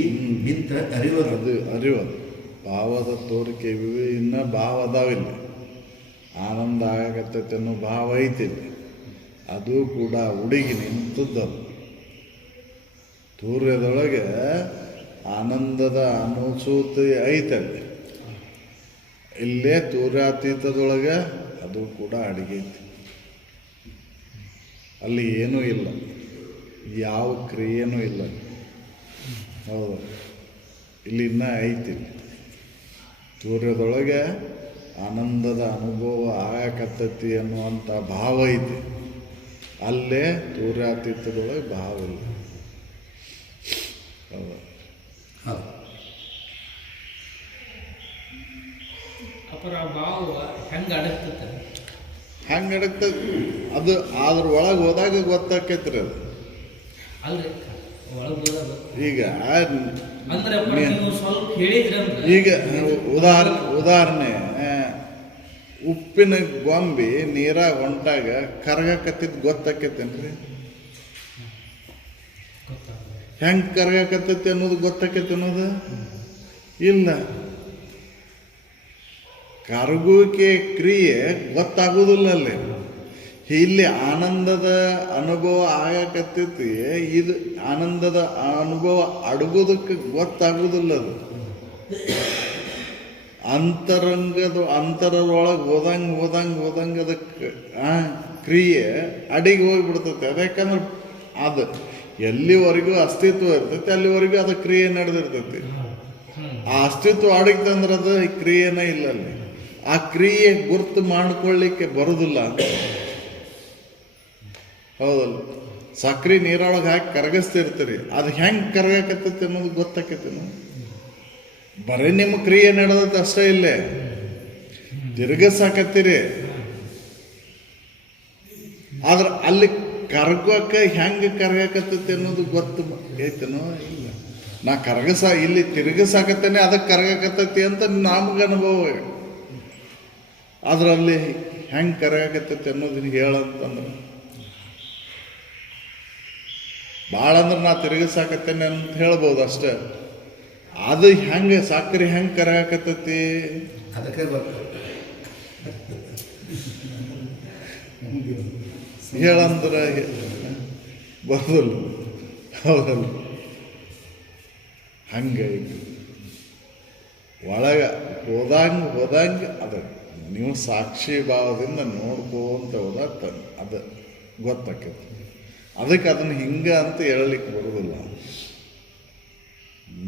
ನಿಂತ ಅರಿವದು. ಅದು ಅರಿವದು ಭಾವದ ತೋರಿಕೆ ಇನ್ನು ಭಾವ ಅದಾವಿಲ್ಲ. ಆನಂದ ಆಗತ್ತೈತೆ ಅನ್ನೋ ಭಾವ ಐತಿಲ್ಲ, ಅದು ಕೂಡ ಹುಡುಗಿ ನಿಂತದ್ದದು. ತೂರ್ಯದೊಳಗೆ ಆನಂದದ ಅನುಸೂತಿ ಐತಲ್ಲಿ, ಇಲ್ಲೇ ತೂರ್ಯಾತೀತದೊಳಗೆ ಅದು ಕೂಡ ಅಡಗೈತಿ. ಅಲ್ಲಿ ಏನೂ ಇಲ್ಲ, ಯಾವ ಕ್ರಿಯೆನೂ ಇಲ್ಲ. ಹೌದು, ಇಲ್ಲಿ ಇನ್ನೂ ಐತಿ. ತೂರ್ಯದೊಳಗೆ ಆನಂದದ ಅನುಭವ ಆಗಕತ್ತೈತಿ ಅನ್ನುವಂಥ ಭಾವ ಐತಿ, ಅಲ್ಲೇ ತೂರ್ಯಾತೀತದೊಳಗೆ ಭಾವ ಇಲ್ಲ. ಹೌದು, ಅಪರ ಭಾವ ಹೆಂಗೆ ಅಡಗ್ತದೆ? ಹಂಗೆ ಅಡಗ್ತದೆ ಅದು. ಅದ್ರ ಒಳಗೆ ಹೋದಾಗ ಗೊತ್ತಾಕೈತ್ರಿ ಅದು. ಅಲ್ರಿ ಒಳಗೆ ಹೋದಾಗ ಈಗ ಅಂದ್ರೆ ನೀವು ಸ್ವಲ್ಪ ಹೇಳಿದ್ರಂದ್ರೆ ಈಗ ಉದಾಹರಣೆ ಉಪ್ಪಿನ ಗೊಂಬಿ ನೀರಾಗ ಹೊಂಟಾಗ ಕರಗಕತ್ತಿದ್ದು ಗೊತ್ತಾಕೈತೇನ್ರಿ? ಹೆಂಗೆ ಕರಗಕತ್ತೈತಿ ಅನ್ನೋದು ಗೊತ್ತಾಕೈತಿ ಅನ್ನೋದು ಇಲ್ಲ. ಕರಗುವಿಕೆ ಕ್ರಿಯೆ ಗೊತ್ತಾಗೋದಿಲ್ಲ ಅಲ್ಲಿ. ಇಲ್ಲಿ ಆನಂದದ ಅನುಭವ ಆಗಕತ್ತೈತಿ, ಇದು ಆನಂದದ ಅನುಭವ ಅಡಗೋದಕ್ಕೆ ಗೊತ್ತಾಗೋದಿಲ್ಲ. ಅದು ಅಂತರದೊಳಗೆ ಹೋದಂಗೆ ಅದಕ್ಕೆ ಕ್ರಿಯೆ ಅಡಿಗೆ ಹೋಗಿಬಿಡ್ತೈತೆ. ಅದಕ್ಕಂದ್ರೆ ಅದು ಎಲ್ಲಿವರೆಗೂ ಅಸ್ತಿತ್ವ ಇರ್ತೈತಿ ಅಲ್ಲಿವರೆಗೂ ಅದು ಕ್ರಿಯೆ ನಡೆದಿರ್ತೈತಿ. ಆ ಅಸ್ತಿತ್ವ ಅಡಗ್ತಂದ್ರೆ ಅದು ಕ್ರಿಯೆನೇ ಇಲ್ಲ ಅಲ್ಲಿ. ಆ ಕ್ರಿಯೆ ಗುರ್ತು ಮಾಡ್ಕೊಳ್ಳಿಕ್ಕೆ ಬರೋದಿಲ್ಲ. ಹೌದಲ್ಲ, ಸಕ್ರೆ ನೀರೊಳಗೆ ಹಾಕಿ ಕರಗಿಸ್ತಿರ್ತೀರಿ, ಅದು ಹೆಂಗೆ ಕರಗಕತ್ತೈತಿ ಅನ್ನೋದು ಗೊತ್ತಾಕೈತಿ. ಬರೀ ನಿಮ್ಮ ಕ್ರಿಯೆ ನಡೆದದ್ದು ಅಷ್ಟೇ, ಇಲ್ಲೇ ತಿರುಗಿಸಾಕತ್ತೀರಿ. ಆದ್ರೆ ಅಲ್ಲಿ ಕರಗೋಕೆ ಹೆಂಗೆ ಕರಗಕತ್ತೈತಿ ಅನ್ನೋದು ಗೊತ್ತು ಐತನೋ ಇಲ್ಲ. ನಾ ಇಲ್ಲಿ ತಿರುಗಿಸಾಕತ್ತೇನೆ ಅದಕ್ಕೆ ಕರಗಕತ್ತೈತಿ ಅಂತ ನಮ್ಗೆ ಅನುಭವ. ಆದ್ರೆ ಅಲ್ಲಿ ಹೆಂಗೆ ಕರಗಕತ್ತೈತಿ ಅನ್ನೋದನ್ನ ಹೇಳಂತಂದ್ರೆ ಭಾಳ ಅಂದ್ರೆ ನಾ ತಿರುಗಿಸಾಕತ್ತೇನೆ ಅಂತ ಹೇಳ್ಬೋದು ಅಷ್ಟೇ. ಅದು ಹೆಂಗೆ ಸಕ್ಕರೆ ಹೆಂಗೆ ಕರಗಕತ್ತೈತಿ ಅದಕ್ಕೆ ಹೇಳಂದ್ರೆ ಬರೋದಿಲ್ಲ. ಹೌದಲ್ಲ, ಹಂಗೆ ಒಳಗೆ ಹೋದಂಗೆ ಅದು ನೀವು ಸಾಕ್ಷಿ ಭಾವದಿಂದ ನೋಡ್ಕೋಂತ ಹೋದಾಗ ಅದು ಗೊತ್ತಾಕೈತಿ. ಅದಕ್ಕೆ ಅದನ್ನು ಹಿಂಗೆ ಅಂತ ಹೇಳಲಿಕ್ಕೆ ಬರೋದಿಲ್ಲ.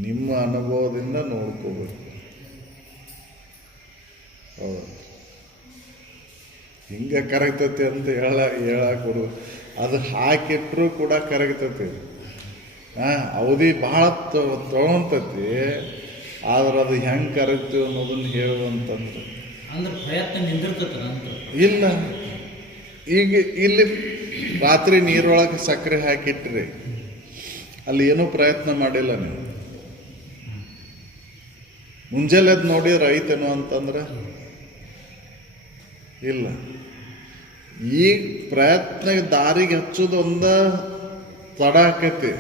ನಿಮ್ಮ ಅನುಭವದಿಂದ ನೋಡ್ಕೋಬೇಕು. ಹೌದು, ಹಿಂಗೆ ಕರಗ್ತೈತಿ ಅಂತ ಹೇಳಕ್ಕೆ ಬರೋದು. ಅದು ಹಾಕಿಟ್ರೂ ಕೂಡ ಕರಗ್ತೈತಿ. ಅವಧಿ ಭಾಳ ತೊಗೊಂತೈತಿ. ಆದ್ರೆ ಅದು ಹೆಂಗೆ ಕರಗ್ತೀವಿ ಅನ್ನೋದನ್ನು ಹೇಳುವಂತಂದ್ರೆ ಅಂದ್ರೆ ಪ್ರಯತ್ನ ನಿಂದಿರ್ತೈತಲ್ಲ ಅಂತ ಇಲ್ಲ. ಈಗ ಇಲ್ಲಿ ರಾತ್ರಿ ನೀರೊಳಗೆ ಸಕ್ಕರೆ ಹಾಕಿಟ್ರಿ, ಅಲ್ಲಿ ಏನೂ ಪ್ರಯತ್ನ ಮಾಡಿಲ್ಲ ನೀವು. ಮುಂಜಾನೆ ಅದು ನೋಡಿದ್ರೆ ಐತೇನೋ ಅಂತಂದ್ರೆ ಇಲ್ಲ. ಈಗ ಪ್ರಯತ್ನ ದಾರಿಗೆ ಹಚ್ಚೋದು ಒಂದ ತಡ ಆಕೈತಿ.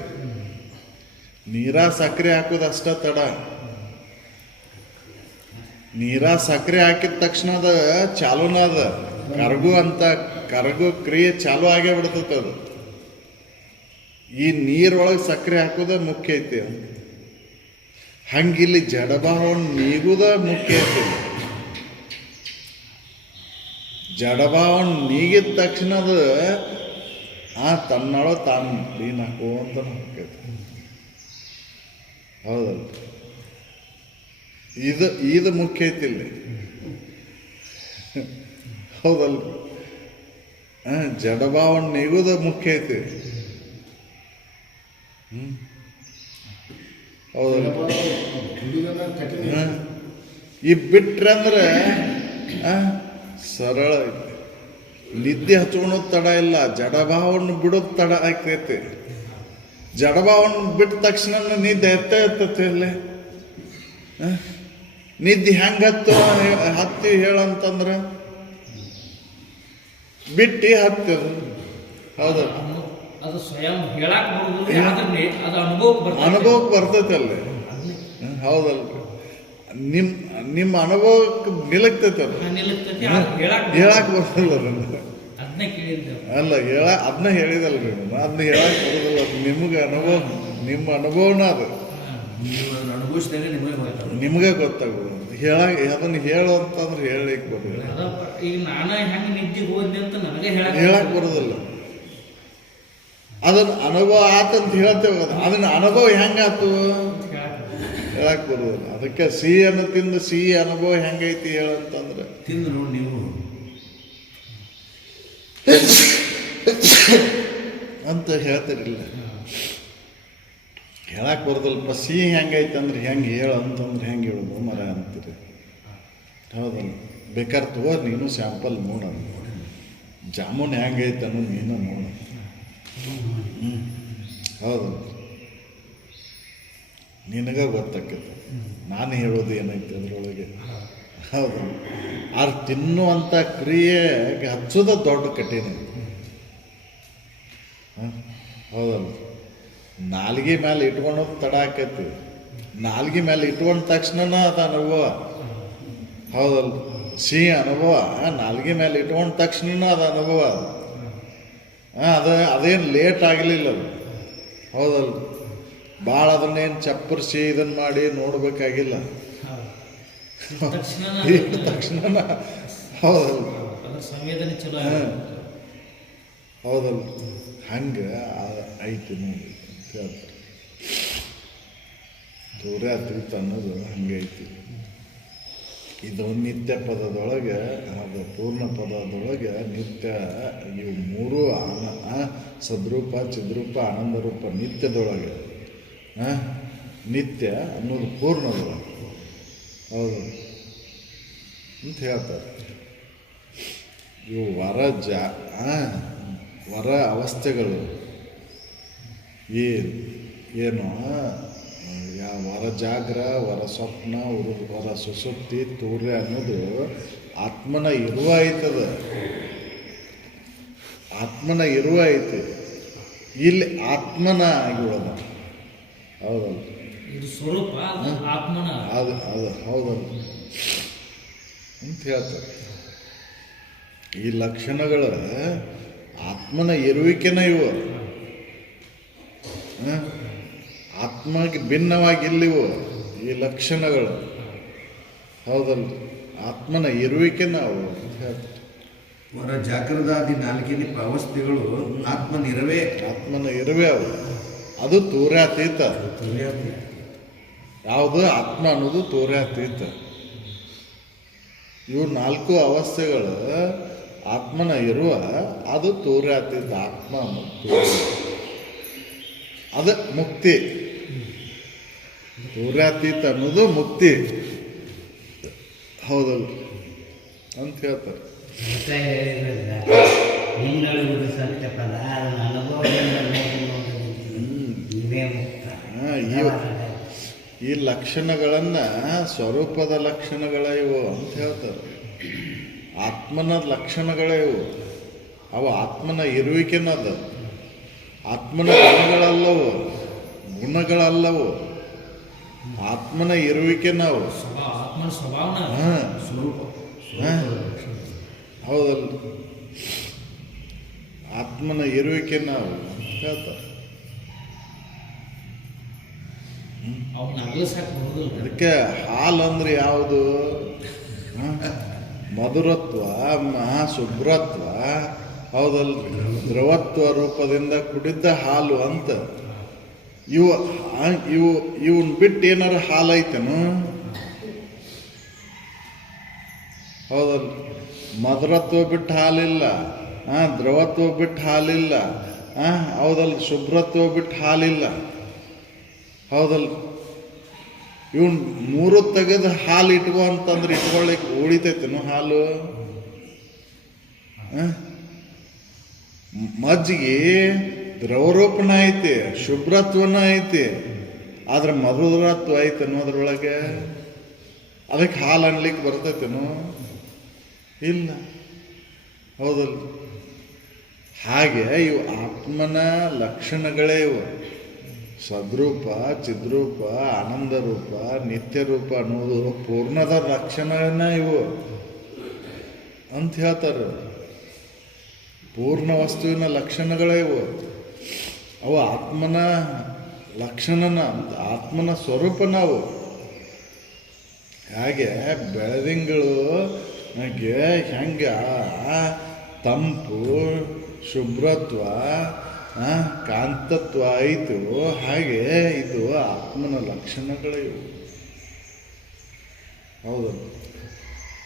ನೀರ ಸಕ್ಕರೆ ಹಾಕೋದು ಅಷ್ಟ ತಡ. ನೀರ ಸಕ್ಕರೆ ಹಾಕಿದ ತಕ್ಷಣ ಅದ ಚಾಲೂನ ಅದ ಕರಗು ಕ್ರಿಯೆ ಚಾಲು ಆಗೇ ಬಿಡ್ತೈತೆ ಅದು. ಈ ನೀರೊಳಗೆ ಸಕ್ಕರೆ ಹಾಕೋದ ಮುಖ್ಯ ಐತಿ. ಹಂಗಿಲ್ಲಿ ಜಡಭಾವನ ನೀಗುದ ಮುಖ್ಯ ಐತಿ. ಜಡಭಾವನ ನೀಗಿದ ತಕ್ಷಣ ಅದು ತನ್ನೊಳ ತಾನು ಕ್ಲೀನ್ ಹಾಕೋಂತ ಹೋಗ್ತೈತಿ. ಹೌದಲ್ಲ, ಇದು ಮುಖ್ಯ ಐತಿ ಇಲ್ಲಿ. ಹೌದಲ್ರಿ? ಜಡಭಾವನೆ ನೀಗೋದು ಮುಖ್ಯ ಐತಿ. ಹೌದಲ್ಲ? ಈ ಬಿಟ್ರಂದ್ರೆ ಸರಳ ಐತಿ. ನಿದ್ದೆ ಹಚ್ಕೊಳೋದು ತಡ ಇಲ್ಲ, ಜಡಭಾವನ ಬಿಡೋದು ತಡ ಆಗ್ತೈತಿ. ಜಡಭಾವನ ಬಿಟ್ಟ ತಕ್ಷಣ ನಿದ್ದೆ ಎತ್ತೈತಿ ಅಲ್ಲೇ. ನಿದ್ದೆ ಹೆಂಗೆ ಹತ್ತಿ ಹೇಳಂತಂದ್ರೆ ಬಿಟ್ಟು ಹತ್ತದು. ಹೌದು, ಅದು ಸ್ವಯಂ ಹೇಳಕ್ ಬರುದಿಲ್ಲ, ಅದು ಅನುಭವಕ್ಕೆ ಬರ್ತೈತೆ ಅಲ್ಲಿ. ಹೌದಲ್ರಿ? ನಿಮ್ಮ ಅನುಭವಕ್ಕೆ ನಿಲಕ್ತೈತೆ ಅದು. ಹೇಳಕ್ ಬರ್ತಲ್ಲ ಅದನ್ನ ಕೇಳಿದ್ದೆ. ಅಲ್ಲ, ಅದನ್ನ ಹೇಳಿದಲ್ರಿ ನೀವು. ಅದನ್ನ ಹೇಳಕ್ ಬರೋದಿಲ್ಲ. ನಿಮ್ಗೆ ಅನುಭವ, ನಿಮ್ಮ ಅನುಭವನ ಅದು ಅನುಭವಿಸಿದಾಗ ನಿಮ್ಗೆ ಗೊತ್ತಾಗೋದು. ಅದನ್ನ ಹೇಳು ಅಂತಂದ್ರೆ ಹೇಳಲಿಕ್ಕೆ ಬರೋದಿಲ್ಲ. ಈಗ ನಾನು ಹೆಂಗೆ ನಿದ್ದೆ ಹೋದ್ನಿ ಅಂತ ನನಗೆ ಹೇಳಕ್ ಬರೋದಿಲ್ಲ. ಅದನ್ನ ಅನುಭವ ಆತಂತ ಹೇಳ್ತೇವೆ. ಅದನ್ನ ಅನುಭವ ಹೆಂಗಾತು ಹೇಳಕ್ ಬರೋದಿಲ್ಲ. ಅದಕ್ಕೆ ಸಿಹಿಯನ್ನು ತಿಂದು ಸಿಹಿ ಅನುಭವ ಹೆಂಗೈತಿ ಹೇಳಂತಂದ್ರೆ ತಿಂದು ನೋಡಿ ನೀವು ಅಂತ ಹೇಳ್ತಿರಲಿಲ್ಲ. ಹೇಳಕ್ ಬರೋದಲ್ಪ. ಸಿಹಿ ಹೆಂಗೈತೆ ಅಂದ್ರೆ ಹೆಂಗೆ ಹೇಳು ಅಂತಂದ್ರೆ ಹೆಂಗೆ ಹೇಳೋದು ಮರ ಅಂತೀರಿ. ಹೌದಲ್ಲ? ಬೇಕಾದ್ರೆ ತಗೋ, ನೀನು ಸ್ಯಾಂಪಲ್ ನೋಡ. ಜಾಮೂನ್ ಹೆಂಗೈತೆ ಅನ್ನೋದು ನೀನು ನೋಡ. ಹೌದಲ್ಲ? ನಿನಗೆ ಗೊತ್ತಾಕೈತೆ. ನಾನು ಹೇಳೋದು ಏನೈತೆ ಅದರೊಳಗೆ. ಹೌದು. ಅದು ತಿನ್ನುವಂಥ ಕ್ರಿಯೆಗೆ ಹಚ್ಚೋದು ದೊಡ್ಡ ಕಠಿಣ. ಹೌದಲ್ಲ? ನಾಲ್ಗೆ ಮೇಲೆ ಇಟ್ಕೊಳೋದು ತಡ ಆಕೈತಿ. ನಾಲ್ಗೆ ಮೇಲೆ ಇಟ್ಕೊಂಡ ತಕ್ಷಣ ಅದು ಅನುಭವ. ಹೌದಲ್ಲ? ಸಿಹಿ ಅನುಭವ ನಾಲ್ಗೆ ಮೇಲೆ ಇಟ್ಕೊಂಡ ತಕ್ಷಣ ಅದು ಅನುಭವ. ಅದೇನು ಲೇಟ್ ಆಗಲಿಲ್ಲ ಅದು. ಹೌದಲ್ಲ? ಭಾಳ ಅದನ್ನೇನು ಚಪ್ಪರಿಸಿ ಇದನ್ನು ಮಾಡಿ ನೋಡಬೇಕಾಗಿಲ್ಲ. ತಕ್ಷಣ ಹೌದಲ್ಲ? ಹೌದಲ್ಲ? ಹಂಗೆ ಐತಿ ನೋಡಿ ಹೇಳ್ತಾರೆ. ತೋರ್ಯಾತೀತ ಅನ್ನೋದು ಹಂಗೈತಿ. ಇದು ನಿತ್ಯ ಪದದೊಳಗೆ, ಅದು ಪೂರ್ಣ ಪದದೊಳಗೆ ನಿತ್ಯ ಇವು ಮೂರು ಸದ್ರೂಪ, ಚಿದ್ರೂಪ, ಆನಂದ ರೂಪ ನಿತ್ಯದೊಳಗೆ ನಿತ್ಯ ಅನ್ನೋದು ಪೂರ್ಣದೊಳಗೆ. ಹೌದು ಅಂತ ಹೇಳ್ತಾರೆ. ಇವು ವರ ಅವಸ್ಥೆಗಳು ಏನು ವರ ಜಾಗ್ರ, ವರ ಸ್ವಪ್ನ, ವರ ಸುಸುಪ್ತಿ, ತೂರ್ಯ ಅನ್ನೋದು ಆತ್ಮನ ಇರುವ ಐತದ. ಆತ್ಮನ ಇರುವ ಐತಿ. ಇಲ್ಲಿ ಆತ್ಮನ ಆಗಿರೋದ. ಹೌದಲ್ಲ? ಇದು ಸ್ವರೂಪ ಆತ್ಮನ ಅದು ಹೌದಲ್ಲ ಅಂತ ಹೇಳ್ತಾರೆ. ಈ ಲಕ್ಷಣಗಳು ಆತ್ಮನ ಇರುವಿಕೆನ ಇವು. ಆತ್ಮಗೆ ಭಿನ್ನವಾಗಿಲ್ಲಿವು ಈ ಲಕ್ಷಣಗಳು. ಹೌದಲ್ಲ? ಆತ್ಮನ ಇರುವಿಕೆ ನಾವು ವರ ಜಾಗ್ರದಾದಿ ನಾಲ್ಕಿನ ಅವಸ್ಥೆಗಳು ಆತ್ಮನ ಇರುವೆ ಅವು. ಅದು ತೂರ್ಯಾತೀತ. ಯಾವುದು ಆತ್ಮ ಅನ್ನೋದು ತೂರ್ಯಾತೀತ. ಇವು ನಾಲ್ಕು ಅವಸ್ಥೆಗಳು ಆತ್ಮನ ಇರುವ, ಅದು ತೂರ್ಯಾತೀತ. ಆತ್ಮ ಅದು ಮುಕ್ತಿ. ತೂರ್ಯಾತೀತ ಅನ್ನೋದು ಮುಕ್ತಿ. ಹೌದಲ್ಲ ಅಂತ ಹೇಳ್ತಾರೆ. ಈ ಲಕ್ಷಣಗಳನ್ನು ಸ್ವರೂಪದ ಲಕ್ಷಣಗಳ ಇವು ಅಂತ ಹೇಳ್ತಾರೆ. ಆತ್ಮನ ಲಕ್ಷಣಗಳೇ ಇವು. ಅವು ಆತ್ಮನ ಇರುವಿಕೆನದ. ಆತ್ಮನ ಗುಣಗಳಲ್ಲವು. ಆತ್ಮನ ಇರುವಿಕೆ ನಾವು. ಹೌದಲ್ಲ? ಆತ್ಮನ ಇರುವಿಕೆ ನಾವು ಹೇಳ್ತಾರೆ. ಅದಕ್ಕೆ ಹಾಲು ಅಂದ್ರೆ ಯಾವುದು? ಮಧುರತ್ವ, ಶುಭ್ರತ್ವ. ಹೌದಲ್ರಿ? ದ್ರವತ್ವ ರೂಪದಿಂದ ಕುಡಿದ್ದ ಹಾಲು ಅಂತ. ಇವನ್ ಬಿಟ್ಟು ಏನಾರ ಹಾಲು ಐತೇನು? ಹೌದಲ್ಲ, ಮಧುರತ್ವ ಬಿಟ್ಟು ಹಾಲಿಲ್ಲ, ದ್ರವತ್ವ ಬಿಟ್ಟು ಹಾಲಿಲ್ಲ, ಹೌದಲ್ಲ, ಶುಭ್ರತ್ವ ಬಿಟ್ಟು ಹಾಲಿಲ್ಲ. ಹೌದಲ್ಲ, ಇವನ್ ಮೂರು ತೆಗೆದು ಹಾಲು ಇಟ್ಕೋ ಅಂತಂದ್ರೆ ಇಟ್ಕೊಳ್ಳಿಕ್ಕೆ ಉಳಿತೈತೇನು ಹಾಲು? ಮಜ್ಜಿಗೆ ದ್ರವರೂಪನ ಐತಿ, ಶುಭ್ರತ್ವನ ಐತಿ, ಆದ್ರೆ ಮಧುರತ್ವ ಐತೆ ಅನ್ನೋದ್ರೊಳಗೆ. ಅದಕ್ಕೆ ಹಾಲು ಅನ್ಲಿಕ್ಕೆ ಬರ್ತೈತೇನು? ಇಲ್ಲ. ಹೌದಲ್ಲ, ಹಾಗೆ ಇವು ಆತ್ಮನ ಲಕ್ಷಣಗಳೇ ಇವು. ಸದ್ರೂಪ, ಚಿದ್ರೂಪ, ಆನಂದ ರೂಪ, ನಿತ್ಯ ರೂಪ ಅನ್ನೋದು ಪೂರ್ಣದ ಲಕ್ಷಣನ ಇವು ಅಂತ ಹೇಳ್ತಾರೆ. ಪೂರ್ಣ ವಸ್ತುವಿನ ಲಕ್ಷಣಗಳೇ ಇವು. ಅವು ಆತ್ಮನ ಲಕ್ಷಣನ, ಆತ್ಮನ ಸ್ವರೂಪ ನಾವು. ಹಾಗೆ ಬೆಳದಿಂಗಳು ಹೆಂಗೆ ತಂಪು, ಶುಭ್ರತ್ವ, ಕಾಂತತ್ವ ಆಯಿತು, ಹಾಗೆ ಇದು ಆತ್ಮನ ಲಕ್ಷಣಗಳಿವು. ಹೌದು,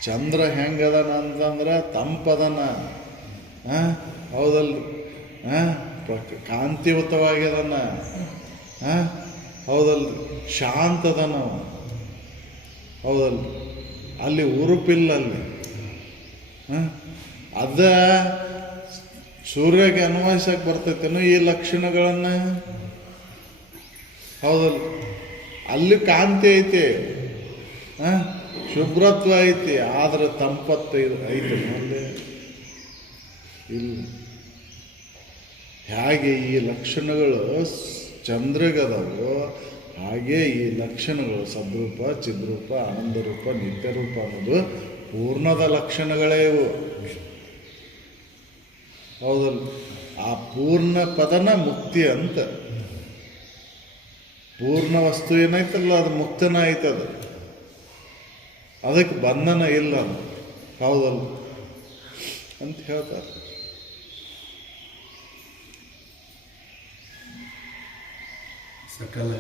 ಚಂದ್ರ ಹೆಂಗದನ ಅಂತಂದ್ರೆ ತಂಪದನ, ಹೌದಲ್ರಿ, ಕಾಂತಿಯುತವಾಗ್ಯದನ, ಹೌದಲ್ರಿ, ಶಾಂತದನ, ಹೌದಲ್ರಿ, ಅಲ್ಲಿ ಉರುಪಿಲ್ಲ ಅಲ್ಲಿ. ಅದ ಸೂರ್ಯಗೆ ಅನ್ವಯಿಸಕ್ಕೆ ಬರ್ತೈತೇನು ಈ ಲಕ್ಷಣಗಳನ್ನು? ಹೌದಲ್ಲ, ಅಲ್ಲಿ ಕಾಂತಿ ಐತಿ, ಶುಭ್ರತ್ವ ಐತಿ, ಆದ್ರೆ ತಂಪತ್ತು ಐತಿ ಅಲ್ಲಿ ಇಲ್ಲ. ಹೇಗೆ ಈ ಲಕ್ಷಣಗಳು ಚಂದ್ರಗದವು, ಹಾಗೆ ಈ ಲಕ್ಷಣಗಳು ಸದ್ರೂಪ, ಚಿದ್ರೂಪ, ಆನಂದ ರೂಪ, ನಿತ್ಯ ರೂಪ ಅನ್ನೋದು ಪೂರ್ಣದ ಲಕ್ಷಣಗಳೇ ಇವು. ಹೌದಲ್ಲ, ಆ ಪೂರ್ಣ ಪದನ ಮುಕ್ತಿ ಅಂತ. ಪೂರ್ಣ ವಸ್ತು ಏನೈತಲ್ಲ ಅದು ಮುಕ್ತನ ಐತದ, ಅದಕ್ಕೆ ಬಂಧನ ಇಲ್ಲ ಅಂತ. ಹೌದಲ್ಲ ಅಂತ ಹೇಳ್ತಾರೆ. ಸಕಲ